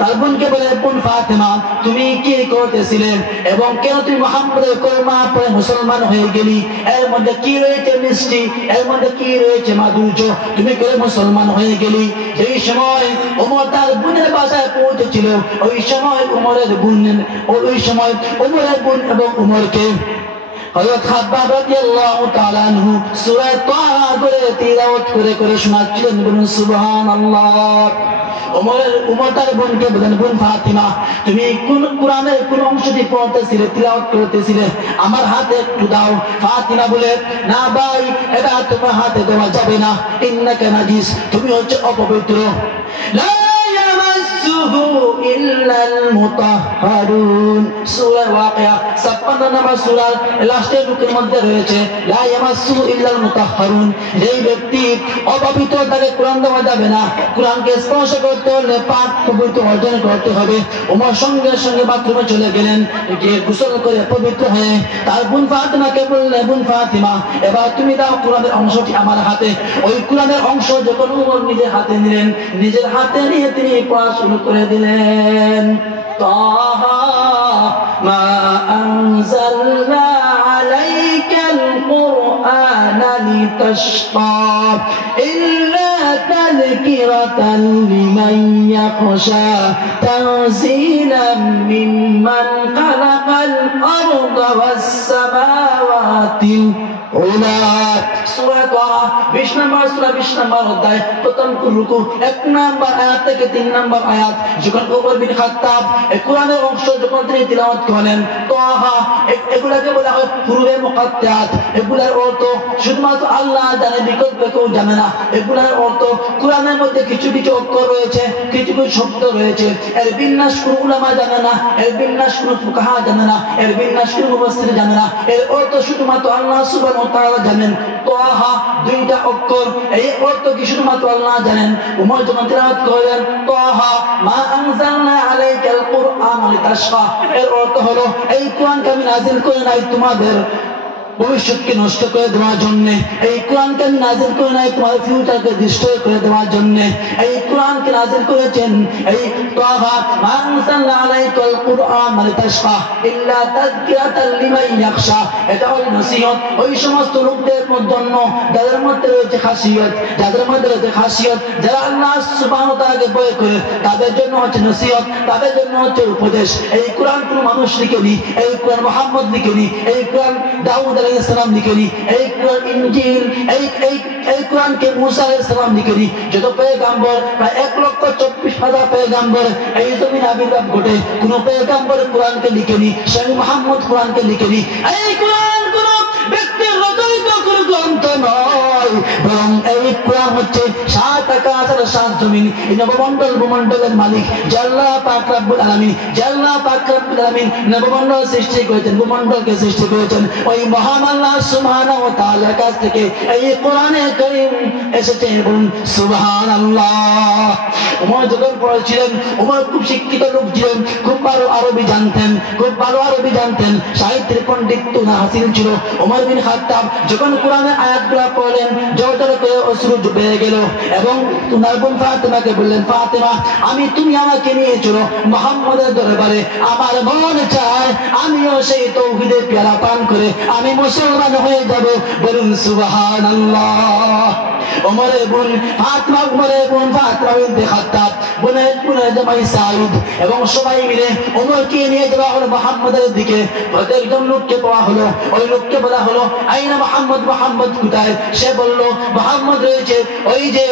তার বোনকে বলে, বোন ফাতেমা তুমি কি করতেছিলেন এবং কেন তুমি মুহাম্মদের কলমা পড়ে মুসলমান হয়ে গেলি? এর মধ্যে কি রয়েছে মিষ্টি, এর মধ্যে কি রয়েছে মাধুর্য, তুমি করে মুসলমান হয়ে গেলি? সেই সময় ওমর তার বোনের বাসায় পৌঁছেছিল। ওই সময় ওমরের বোন এবং উমরকে হযরত খাব্বাব রাদিয়াল্লাহু তাআলা আনহু সূরা তাহা করে তিলাওয়াত করে করে শোনাচ্ছিলেন, বলুন সুবহানাল্লাহ। ওমর তার বোনকে বলেন, বোন ফাতিমা, তুমি কোন কোরআনের কোন অংশটি পড়তেছিলে, তিলাওয়াত করতেছিলে, আমার হাতে একটু দাও। ফাতিমা বলে, না ভাই, এটা তোমার হাতে দেওয়া যাবে না, ইন্নাকা নাজিস, তুমি হচ্ছে অপবিত্র। লা ইয়ামাসসুহু ইল্লাল মুতাহহারুন, সূরা ওয়াকিয়া 56 নম্বর সূরার লাস্টের রুকের মধ্যে রয়েছে লা ইয়ামাসসুহু ইল্লাল মুতাহহারুন, যেই ব্যক্তি অপবিত্র তাকে কোরআন দেওয়া যাবে না। কোরআনকে স্পর্শ করতে হলে পাক পবিত্র অর্জন করতে হবে। ওমর সঙ্গে সঙ্গে বাথরুমে চলে গেলেন, গিয়ে গোসল করে পবিত্র হয়ে তার বোন ফাতিমাকে বললেন, বোন ফাতিমা, এবার তুমি দাও কোরআনের অংশটি আমার হাতে। ওই কোরআনের অংশ যখন ওমর নিজের হাতে নিলেন, নিজের হাতে নিয়ে তিনি পড়া শুরু করে দিলেন। তাহা মা আনজালনা আলাইকাল কুরআনা লিতাশকা ইল্লা তাযকিরাতান লিমান ইয়াখশা তানজিলাম মিম্মান খালাকাল আরদা ওয়াস সামাওয়াতি ওলা। সূরা তাহা 20 নম্বর সূরা 20 নম্বর অধ্যায় প্রথম রুকু 1 নম্বর আয়াত থেকে 3 নম্বর আয়াত। যখন ওমর বিন খাত্তাব এই কোরআনের অংশ যখন তিনি তিলাওয়াত করেন, তাহা এগুলাকে বলা হয় হুরুফে মুকাত্তাত। এগুলার অর্থ শুধুমাত্র আল্লাহ জানে, বিকল্প কেউ জানে না। এগুলার অর্থ কোরআনের মধ্যে কিছু কিছু অক্ষর রয়েছে, কিছু কিছু শব্দ রয়েছে, এর বিন্যাস কোন উলামা জানে না, এর বিন্যাস কোন ফুকাহা জানে না, এর বিন্যাস কোন মুফাসসির জানে না। এর অর্থ শুধুমাত্র আল্লাহ সুবহানাহু ওয়া তাআলা জানেন। তাহা দুইটা অক্ষর, এই অর্থ কি শুধুমাত্র আল্লাহ জানেন। ওমর যখন তিলাওয়াত করেন তাহা মা আনজালনা আলাইকাল কুরআনা লিতাশকা, এর অর্থ হলো এই কোরআনকে আমি নাযিল করে নাই তোমাদের ভবিষ্যৎকে নষ্ট করে দেওয়ার জন্য, এই কোরআনকে আমি নাযিল করে নাই তোমার ফিউচারকে ডিস্ট্রয় করে দেওয়ার জন্য। এই কোরআনকে নাযিল করেছেন এই তাহা মা আনজালনা আলাইকাল কুরআনা লিতাশকা ইল্লা তাযকিরাতান লিমান ইয়াখশা, এটা হলো নসিহত ওই সমস্ত লোকদের জন্য যাদের মধ্যে রয়েছে খাসিয়ত, যাদের মধ্যে রয়েছে খাসিয়ত, যারা আল্লাহ সুবহানাহু ওয়া তাআলাকে ভয় করে, তাদের জন্য হচ্ছে নসিহত, তাদের জন্য হচ্ছে উপদেশ। এই কোরআন কোনো মানুষ লিখেনি, এই কোরআন মুহাম্মদ লিখেনি, এই কোরআন দাউদ আলাইহিস সালাম লিখেনি, এই কোরআন ইনজিল, এই কোরআনকে মুসা আলাইহিস সালাম লিখেনি। যত পয়গম্বর, প্রায় 1,24,000 পয়গম্বর এই জমিনে আবির্ভাব ঘটে, কোন পয়গম্বর কোরআনকে লিখেনি, স্বয়ং মুহাম্মদ কোরআনকে লিখেনি। এই কোরআন কোন ব্যক্তির রচিত কোনো গ্রন্থ নয়, বরং এই কোরআন হচ্ছে 7 আকাশ আর 7 জমিন, এই নবমণ্ডল ভূমণ্ডলের মালিক যে আল্লাহ পাক রব্বুল আলামিন, যে আল্লাহ পাক রব্বুল আলামিন নবমণ্ডল সৃষ্টি করেছেন, ভূমণ্ডলকে সৃষ্টি করেছেন, ওই মহান আল্লাহ সুবহানাহু ওয়া তাআলার কাছ থেকে এই কোরআনে কারীম এসেছে। বলুন সুবহানাল্লাহ। ওমর যখন পড়ছিলেন, ওমর খুব শিক্ষিত লোক ছিলেন, খুব ভালো আরবি জানতেন, খুব ভালো আরবি জানতেন, সাহিত্যের পণ্ডিত্য না হাসিল ছিল। ওমর বিন খাত্তাব যখন কোরআনের আয়াতগুলো পড়লেন, জোর জোর করে অশ্রু বেয়ে গেল এবং তোমার বোন ফাতিমাকে বললেন, ফাতিমা, তুমি আমাকে নিয়ে চলো মুহাম্মদের দরবারে, আমার মন চায় আমিও সেই তাওহীদের পেয়ালা পান করে আমি মুসলমান হয়ে যাব। বলুন সুবহানাল্লাহ। ওমরের বোন ফাতিমা, ওমরের বোন ফাতিমা বিনতে খাত্তাব, বোনের জামাই সাঈদ এবং সবাই মিলে ওমরকে নিয়ে যাওয়া হলো মুহাম্মদের দিকে। প্রত্যেকজন লোককে পাওয়া হলো, ওই লোককে বলা হলো, আইনা মুহাম্মদ, মুহাম্মদ কোথায়? সে বলল, মুহাম্মদ রয়েছে ওই যে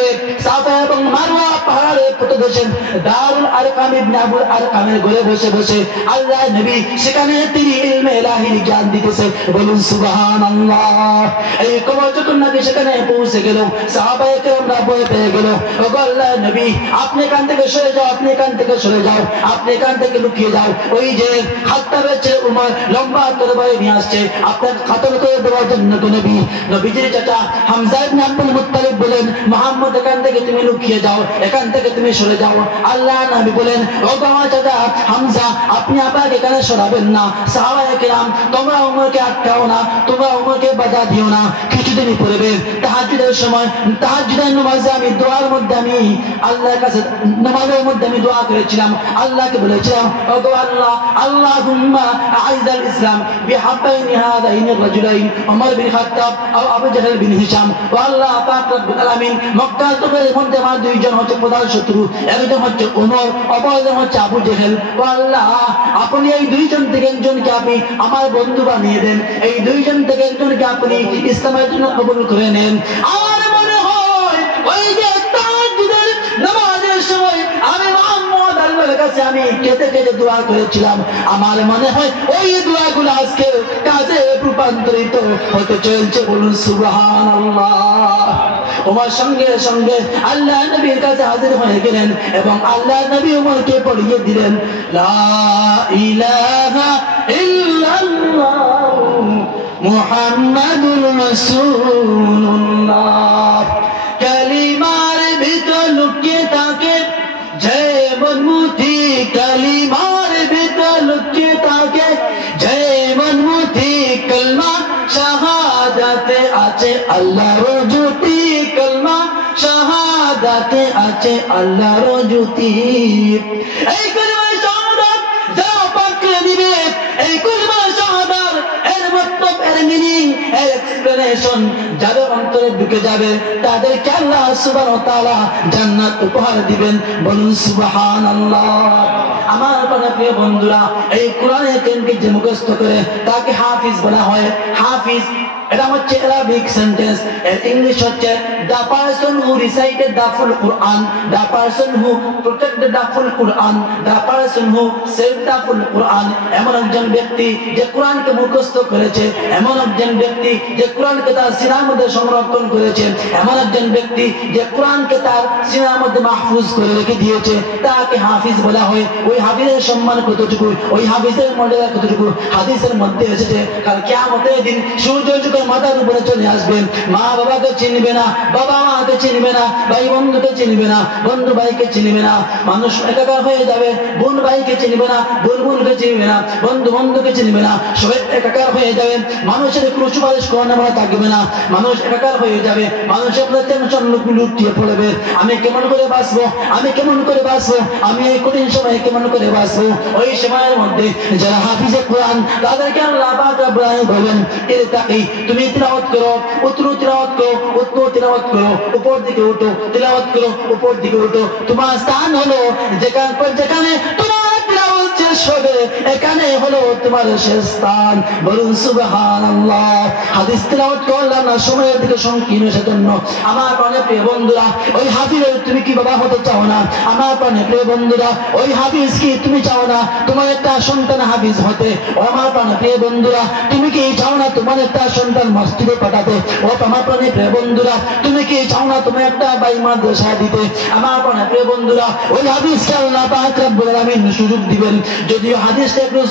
সাফা এবং মারওয়া পাহাড়ের প্রদেশে দারুল আরকাম ইবনে আবুল আরকামের ঘরে বসে বসে আল্লাহ নবী সেখানে তিনি ইলমে ইলাহির জ্ঞান দিতেছে। বলুন সুবহানাল্লাহ। এই খবর যখন নবী সেখানে পৌঁছে গেল, সাহাবায়ে কেরামরা ভয় পেয়ে গেল। ওগো আল্লাহ নবী, আপনি এখান থেকে সরে যাও, আপনি এখান থেকে সরে যাও, আপনি এখান থেকে লুকিয়ে যাও। ওই যে খাত্তাবের ছেলে উমর লম্বা তরবারি নিয়ে আসছে আপনাকে কাতল করে দেওয়ার জন্য। নবী, নবীজির চাচা হামজা ইবনে আব্দুল মুত্তালিব বলেন, মুহাম্মদ এখান থেকে তুমি লুকিয়ে যাও, এখান থেকে তুমি সরে যাও। আল্লাহ নবী বলেন, ওগো আমার চাচা হামজা, আপনি আপনাকে এখানে সরাবেন না। সাহাবায়ে কেরাম, তোমরা উমরকে আটকাও না, তোমরা উমরকে বাধা দিও না। কিছুদিনই পড়বে তাহাজ্জুদের সময়, তাহাজ্জুদের নামাজে আমি দোয়ার মধ্যে আমি আল্লাহর কাছে নামাজের মধ্যে আমি দোয়া করেছিলাম, আল্লাহকে বলেছিলাম, ওগো আল্লাহ, আল্লাহুম্মা আইযাল ইসলাম বিহাব্বাইনি হাযাইনি রাজুলাইন ওমর বিন খাত্তাব ও আবু জাহল বিন হিশাম। ও আল্লাহ পাক রব্বুল আলামিন, মক্কা শহরের মধ্যে আমার দুইজন হচ্ছে প্রধান শত্রু শত্রু, একজন হচ্ছে ওমর, অপরজন হচ্ছে আবু জেহেল। আল্লাহ, আপনি এই দুইজন থেকে একজনকে আপনি আমার বন্ধু বানিয়ে দেন, এই দুইজন থেকে একজনকে আপনি ইসলামের জন্য কবুল করে নেন। আমার মনে হয় ওই যে তাহাজ্জুদের নামাজের সময় আমি মুহাম্মদ আল্লাহর কাছে আমি কেঁদে কেঁদে দোয়া করেছিলাম, আমার মনে হয় ওই দোয়াগুলো আজকে কাজে রূপান্তরিত হতে চলছে। বলুন সুবহানাল্লাহ। ওমর সঙ্গে সঙ্গে আল্লাহ নবীর কাছে হাজির হয়ে গেলেন এবং আল্লাহ নবী ওমরকে পড়িয়ে দিলেন, লা ইলাহা ইল্লাল্লাহ মুহাম্মাদুর রাসূলুল্লাহ। কালিমার ভিতর লুকিয়ে থাকে যে মনমুতি, কালিমার ভিতর লুকিয়ে থাকে যে মনমুতি, কলমা শাহাদাতে আছে আল্লাহর জ্যোতি, কলমা শাহাদাতে আছে আল্লাহর জ্যোতি। এই কলমা শাহাদাত যারা পাঠ করে দিবে, এই কলমা শাহাদাত এর মতলব, এর মিনিং, এর এক্সপ্লেনেশন যাদের অন্তরে ঢুকে যাবে তাদেরকে আল্লাহ সুবহানাহু ওয়া তাআলা জান্নাত উপহার দিবেন। বলুন সুবহানাল্লাহ। আমার প্রিয় বন্ধুরা, এই কোরআনের কারিমকে যে মুখস্থ করে তাকে হাফিজ বলা হয়। হাফিজ এটা হচ্ছে অ্যারাবিক সেন্টেন্স, এর ইংলিশ হচ্ছে the person who recited the full Quran, the person who protected the full Quran, the person who saved the full Quran। এমন একজন ব্যক্তি যে কোরআনকে মুখস্থ করেছে, এমন একজন ব্যক্তি যে কোরআনকে তার সিনার মধ্যে সংরক্ষণ করেছে, এমন একজন ব্যক্তি যে কোরআনকে তার সিনার মধ্যে মাহফুজ করে রেখে দিয়েছে, তাকে হাফিজ বলা হয়। ওই হাফিজের সম্মান কতটুকু, ওই হাফিজের মর্যাদা কতটুকু হাদিসের মধ্যে এসেছে। কারণ কিয়ামতের দিন সূর্য যখন মাথার উপরে চলে আসবেন, মা বাবাকে চিনবে না, বাবা মাকে চিনবে না, ভাই বন্ধুকে চিনবে না, বন্ধু ভাইকে চিনবে না, মানুষ একাকার হয়ে যাবে। বোন ভাইকে চিনবে না, বোন বোনকে চিনবে না, বন্ধু বন্ধুকে চিনবে না, সবাই একাকার হয়ে যাবে। মানুষের কোনো সুপারিশ করানো থাকবে না, মানুষ একাকার হয়ে যাবে। মানুষের টেনশন লুটিয়ে পড়বে, আমি কেমন করে বাঁচবো, আমি কেমন করে বাঁচবো, আমি এই কঠিন সময়ে কেমন করে বাঁচবো। ওই সময়ের মধ্যে যারা হাফিজে কোরআন তাদেরকে আল্লাহ পাক রব্বুল আলামিন বলেন, এর তাকি তুমি তিলাওয়াত করো, উত্তর তিলাওয়াত করো, উত্তর তিলাওয়াত করো, উপর দিকে উঠো, তিলাওয়াত করো, উপর দিকে উঠো। তোমার স্থান হলো যেখানে তোমার তিলাওয়াত শেষ হবে, এখানে হলো তোমার শেষ স্থান। বলুন সুবহানাল্লাহ। হাদিস তিলাওয়াত করলাম না, সময়ের দিকে সংকীর্ণ, সেজন্য আমার প্রিয় বন্ধুরা, ওই হাফিজের তুমি কি বাবা হতে চাও না? আমার প্রিয় বন্ধুরা, ওই হাফিজ কি তুমি চাও না তোমার একটা সন্তান হাফিজ হতে? ও আমার প্রিয় বন্ধুরা, তুমি কি চাও না তোমার একটা সন্তান মসজিদে পাঠাতে? ও আমার প্রিয় বন্ধুরা, তুমি কি চাও না তোমার একটা ভাই মাদ্রাসা দিতে? আমার প্রিয় বন্ধুরা, ওই হাদিসকে আল্লাহ পাক রব্বুল আলামিন সুযোগ দিবেন। যদিও হাদিসটা একটু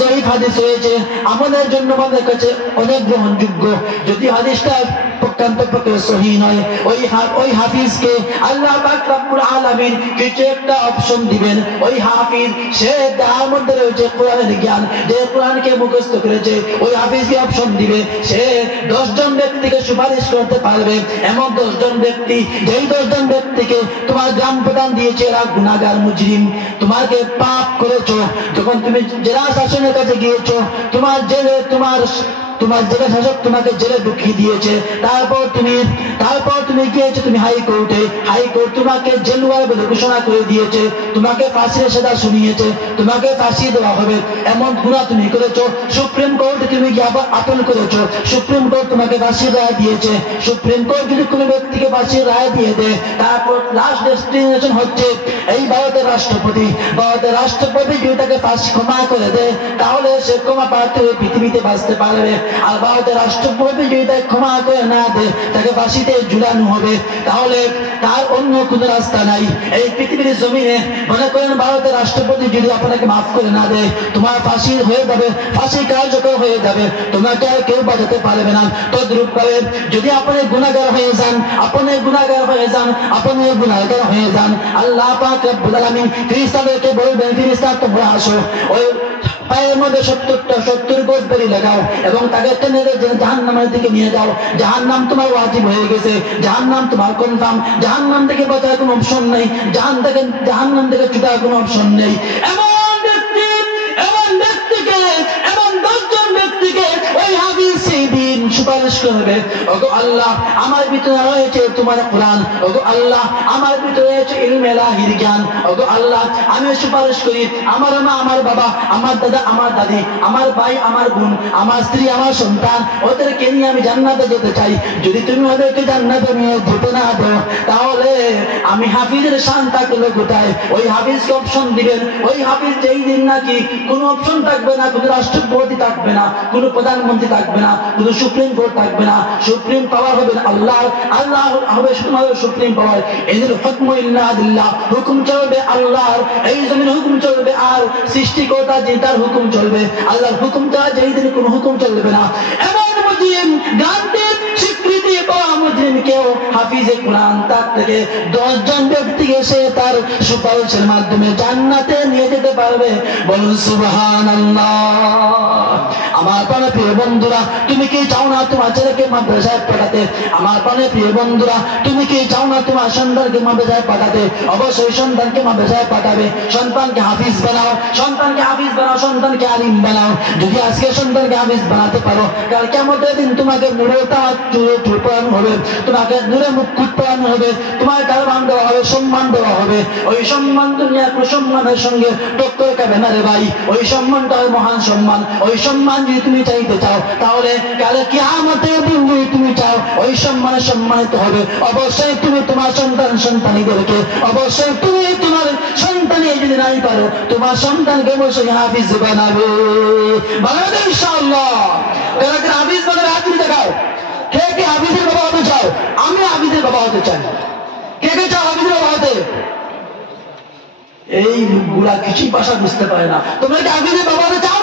জয়ীফ হাদিস হয়েছে, আমাদের জন্য আমাদের কাছে অনেক গ্রহণযোগ্য। যদি হাদিসটা প্রত্যন্ত পক্ষে সহিহ নয়, ওই হাফিজকে আল্লাহ পাক রব্বুল আলামিন কিছু একটা অপশন দিবেন। ওই হাফিজ সে তার মধ্যে রয়েছে কোরআনের জ্ঞান, যে কোরআনকে মুখস্থ করেছে, ওই হাফিজকে অপশন দিবে সে 10 জন ব্যক্তিকে সুপারিশ করতে পারবে। এমন 10 জন ব্যক্তি, যেই 10 জন ব্যক্তিকে তোমার গ্রাম প্রধান দিয়েছে এরা গুনাহগার মুজরিম, তোমাকে পাপ করেছো, যখন তুমি জেলা শাসনের কাছে গিয়েছো, তোমার জেলা শাসক তোমাকে জেলে ঢুকিয়ে দিয়েছে, তারপর তুমি গিয়েছো তুমি হাইকোর্ট তোমাকে জেলওয়াল বলে ঘোষণা করে দিয়েছে, তোমাকে ফাঁসির সাজা শুনিয়েছে, তোমাকে ফাঁসি দেওয়া হবে, এমন গুনাহ তুমি করেছো। সুপ্রিম কোর্টে তুমি গিয়ে আপিল করেছো, সুপ্রিম কোর্ট তোমাকে ফাঁসির রায় দিয়েছে। সুপ্রিম কোর্ট যদি কোনো ব্যক্তিকে ফাঁসির রায় দিয়ে দেয়, তারপর লাস্ট ডেস্টিনেশন হচ্ছে এই ভারতের রাষ্ট্রপতি। ভারতের রাষ্ট্রপতি যদি তাকে ফাঁসি ক্ষমা করে দেয়, তাহলে সে ক্ষমা পাতে পৃথিবীতে বাঁচতে পারবে। আর ভারতের রাষ্ট্রপতি যদি তাকে ক্ষমা করে না দেয়, তাকে ফাঁসিতে ঝুলানো হবে। তাহলে তার অন্য কোনো রাস্তা নাই এই পৃথিবীর জমিনে। মনে করেন ভারতের রাষ্ট্রপতি যদি আপনাকে মাফ করে না দেয়, তোমার ফাঁসি হয়ে যাবে, ফাঁসি কার্যকর হয়ে যাবে, তোমাকে আর কেউ বাঁচাতে পারবে না। তদ্রূপ ভাবে যদি আপনি গুনাহগার হয়ে যান, আল্লাহ পাক রব্বুল আলামিন ফেরেশতাদেরকে বলবেন, ফেরেশতা তোমরা আসো, ওই পায়ের মধ্যে 70 গজ দড়ি লাগাও এবং তাকে টেনে জাহান্নামের দিকে নিয়ে যাও। জাহান্নাম তোমার ওয়াজিব হয়ে গেছে, জাহান্নাম তোমার কনফার্ম, জাহান্নাম থেকে বাঁচার কোনো অপশন নেই, জাহান্নাম থেকে ছুটার কোনো অপশন নেই। এমন 10 জন ব্যক্তিকে ওই হাদিস সেই দিন সুপারিশ করবে, ওগো আল্লাহ আমার ভিতরে রয়েছে তোমার কোরআন, ওগো আল্লাহ আমার ভিতরে রয়েছে ইলমে লাহির জ্ঞান, ওগো আল্লাহ আমি সুপারিশ করি আমার মা, আমার বাবা, আমার দাদা, আমার দাদি, আমার ভাই, আমার বোন, আমার স্ত্রী, আমার সন্তান, ওদেরকে নিয়ে আমি জান্নাতে যেতে চাই। যদি তুমি ওদেরকে জান্নাতে নিয়ে যেতে না দাও, তাহলে আমি হাফিজের শান থাকলে কোথায়? ওই হাফিজকে অপশন দিবেন, ওই হাফিজ যেই দিন নাকি কোনো অপশন থাকবে না, কোনো রাষ্ট্রপতি থাকবে না, কোনো প্রধানমন্ত্রী থাকবে না, কোনো সুপ্রিম কোর্ট থাকবে না, সুপ্রিম পাওয়ার হবে আল্লাহ, আল্লাহ হবে শুধুমাত্র সুপ্রিম পাওয়ার। এদের হুকম ইল্লা বিল্লাহ, হুকুম চলবে আল্লাহর, এই জমিন হুকুম চলবে, আর সৃষ্টিকর্তা যে তার হুকুম চলবে, আল্লাহর হুকুম ছাড়া যেই দিন কোনো হুকুম চলবে না। এমন মুসলিম গান্ধীর স্বীকৃতি পাওয়া মুসলিম কেউ হাফিজে কোরআন, তার থেকে 10 জন ব্যক্তিকে সে তার সুপারিশের মাধ্যমে জান্নাতে নিয়ে যেতে পারবে। বলুন সুবহানাল্লাহ। আমার প্রাণের প্রিয় বন্ধুরা, তুমি কি চাও না তোমার ছেলেকে মাদ্রাসায় পাঠাতে? আমার প্রাণের প্রিয় বন্ধুরা, তুমি কি চাও না তোমার সন্তানকে মাদ্রাসায় পাঠাতে? অবশ্যই সন্তানকে মাদ্রাসায় পাঠাবে, সন্তানকে হাফিজ বানাও, সন্তানকে হাফিজ বানাও, সন্তানকে আলিম বানাও। যদি আজকে সন্তানকে হাফিজ বানাতে পারো, কাল কিয়ামতের দিন তোমাকে নূরে তাজ চুল পরানো হবে, তোমাকে নূরে মুকুট পরানো হবে, তোমার দারবান দেওয়া হবে, সম্মান দেওয়া হবে। ওই সম্মান দুনিয়ার কুসম্মানের সঙ্গে টক্কর খাবে না রে ভাই, ওই সম্মানটা হয় মহান সম্মান। ওই সম্মান যদি তুমি চাইতে চাও, তাহলে কালে কিয়ামতের দিন যদি তুমি চাও ওই সম্মানে সম্মানিত হবে, অবশ্যই তুমি তোমার সন্তানীদেরকে, অবশ্যই তুমি তোমার সন্তানী যদি নাই পারো, তোমার সন্তানকে অবশ্যই হাফিজ বানাবে। বানাবে ইনশাআল্লাহ। কারা কারা হাফিজ বানাবে হাত তুলে দেখাও। কে কে হাফিজের বাবা হতে চাও? আমি হাফিজের বাবা হতে চাই। কে কে চাও হাফিজের বাবা হতে? এই লোকগুলা কিছুই ভাষা বুঝতে পারে না। তোমরা কি হাফিজের বাবা হতে চাও?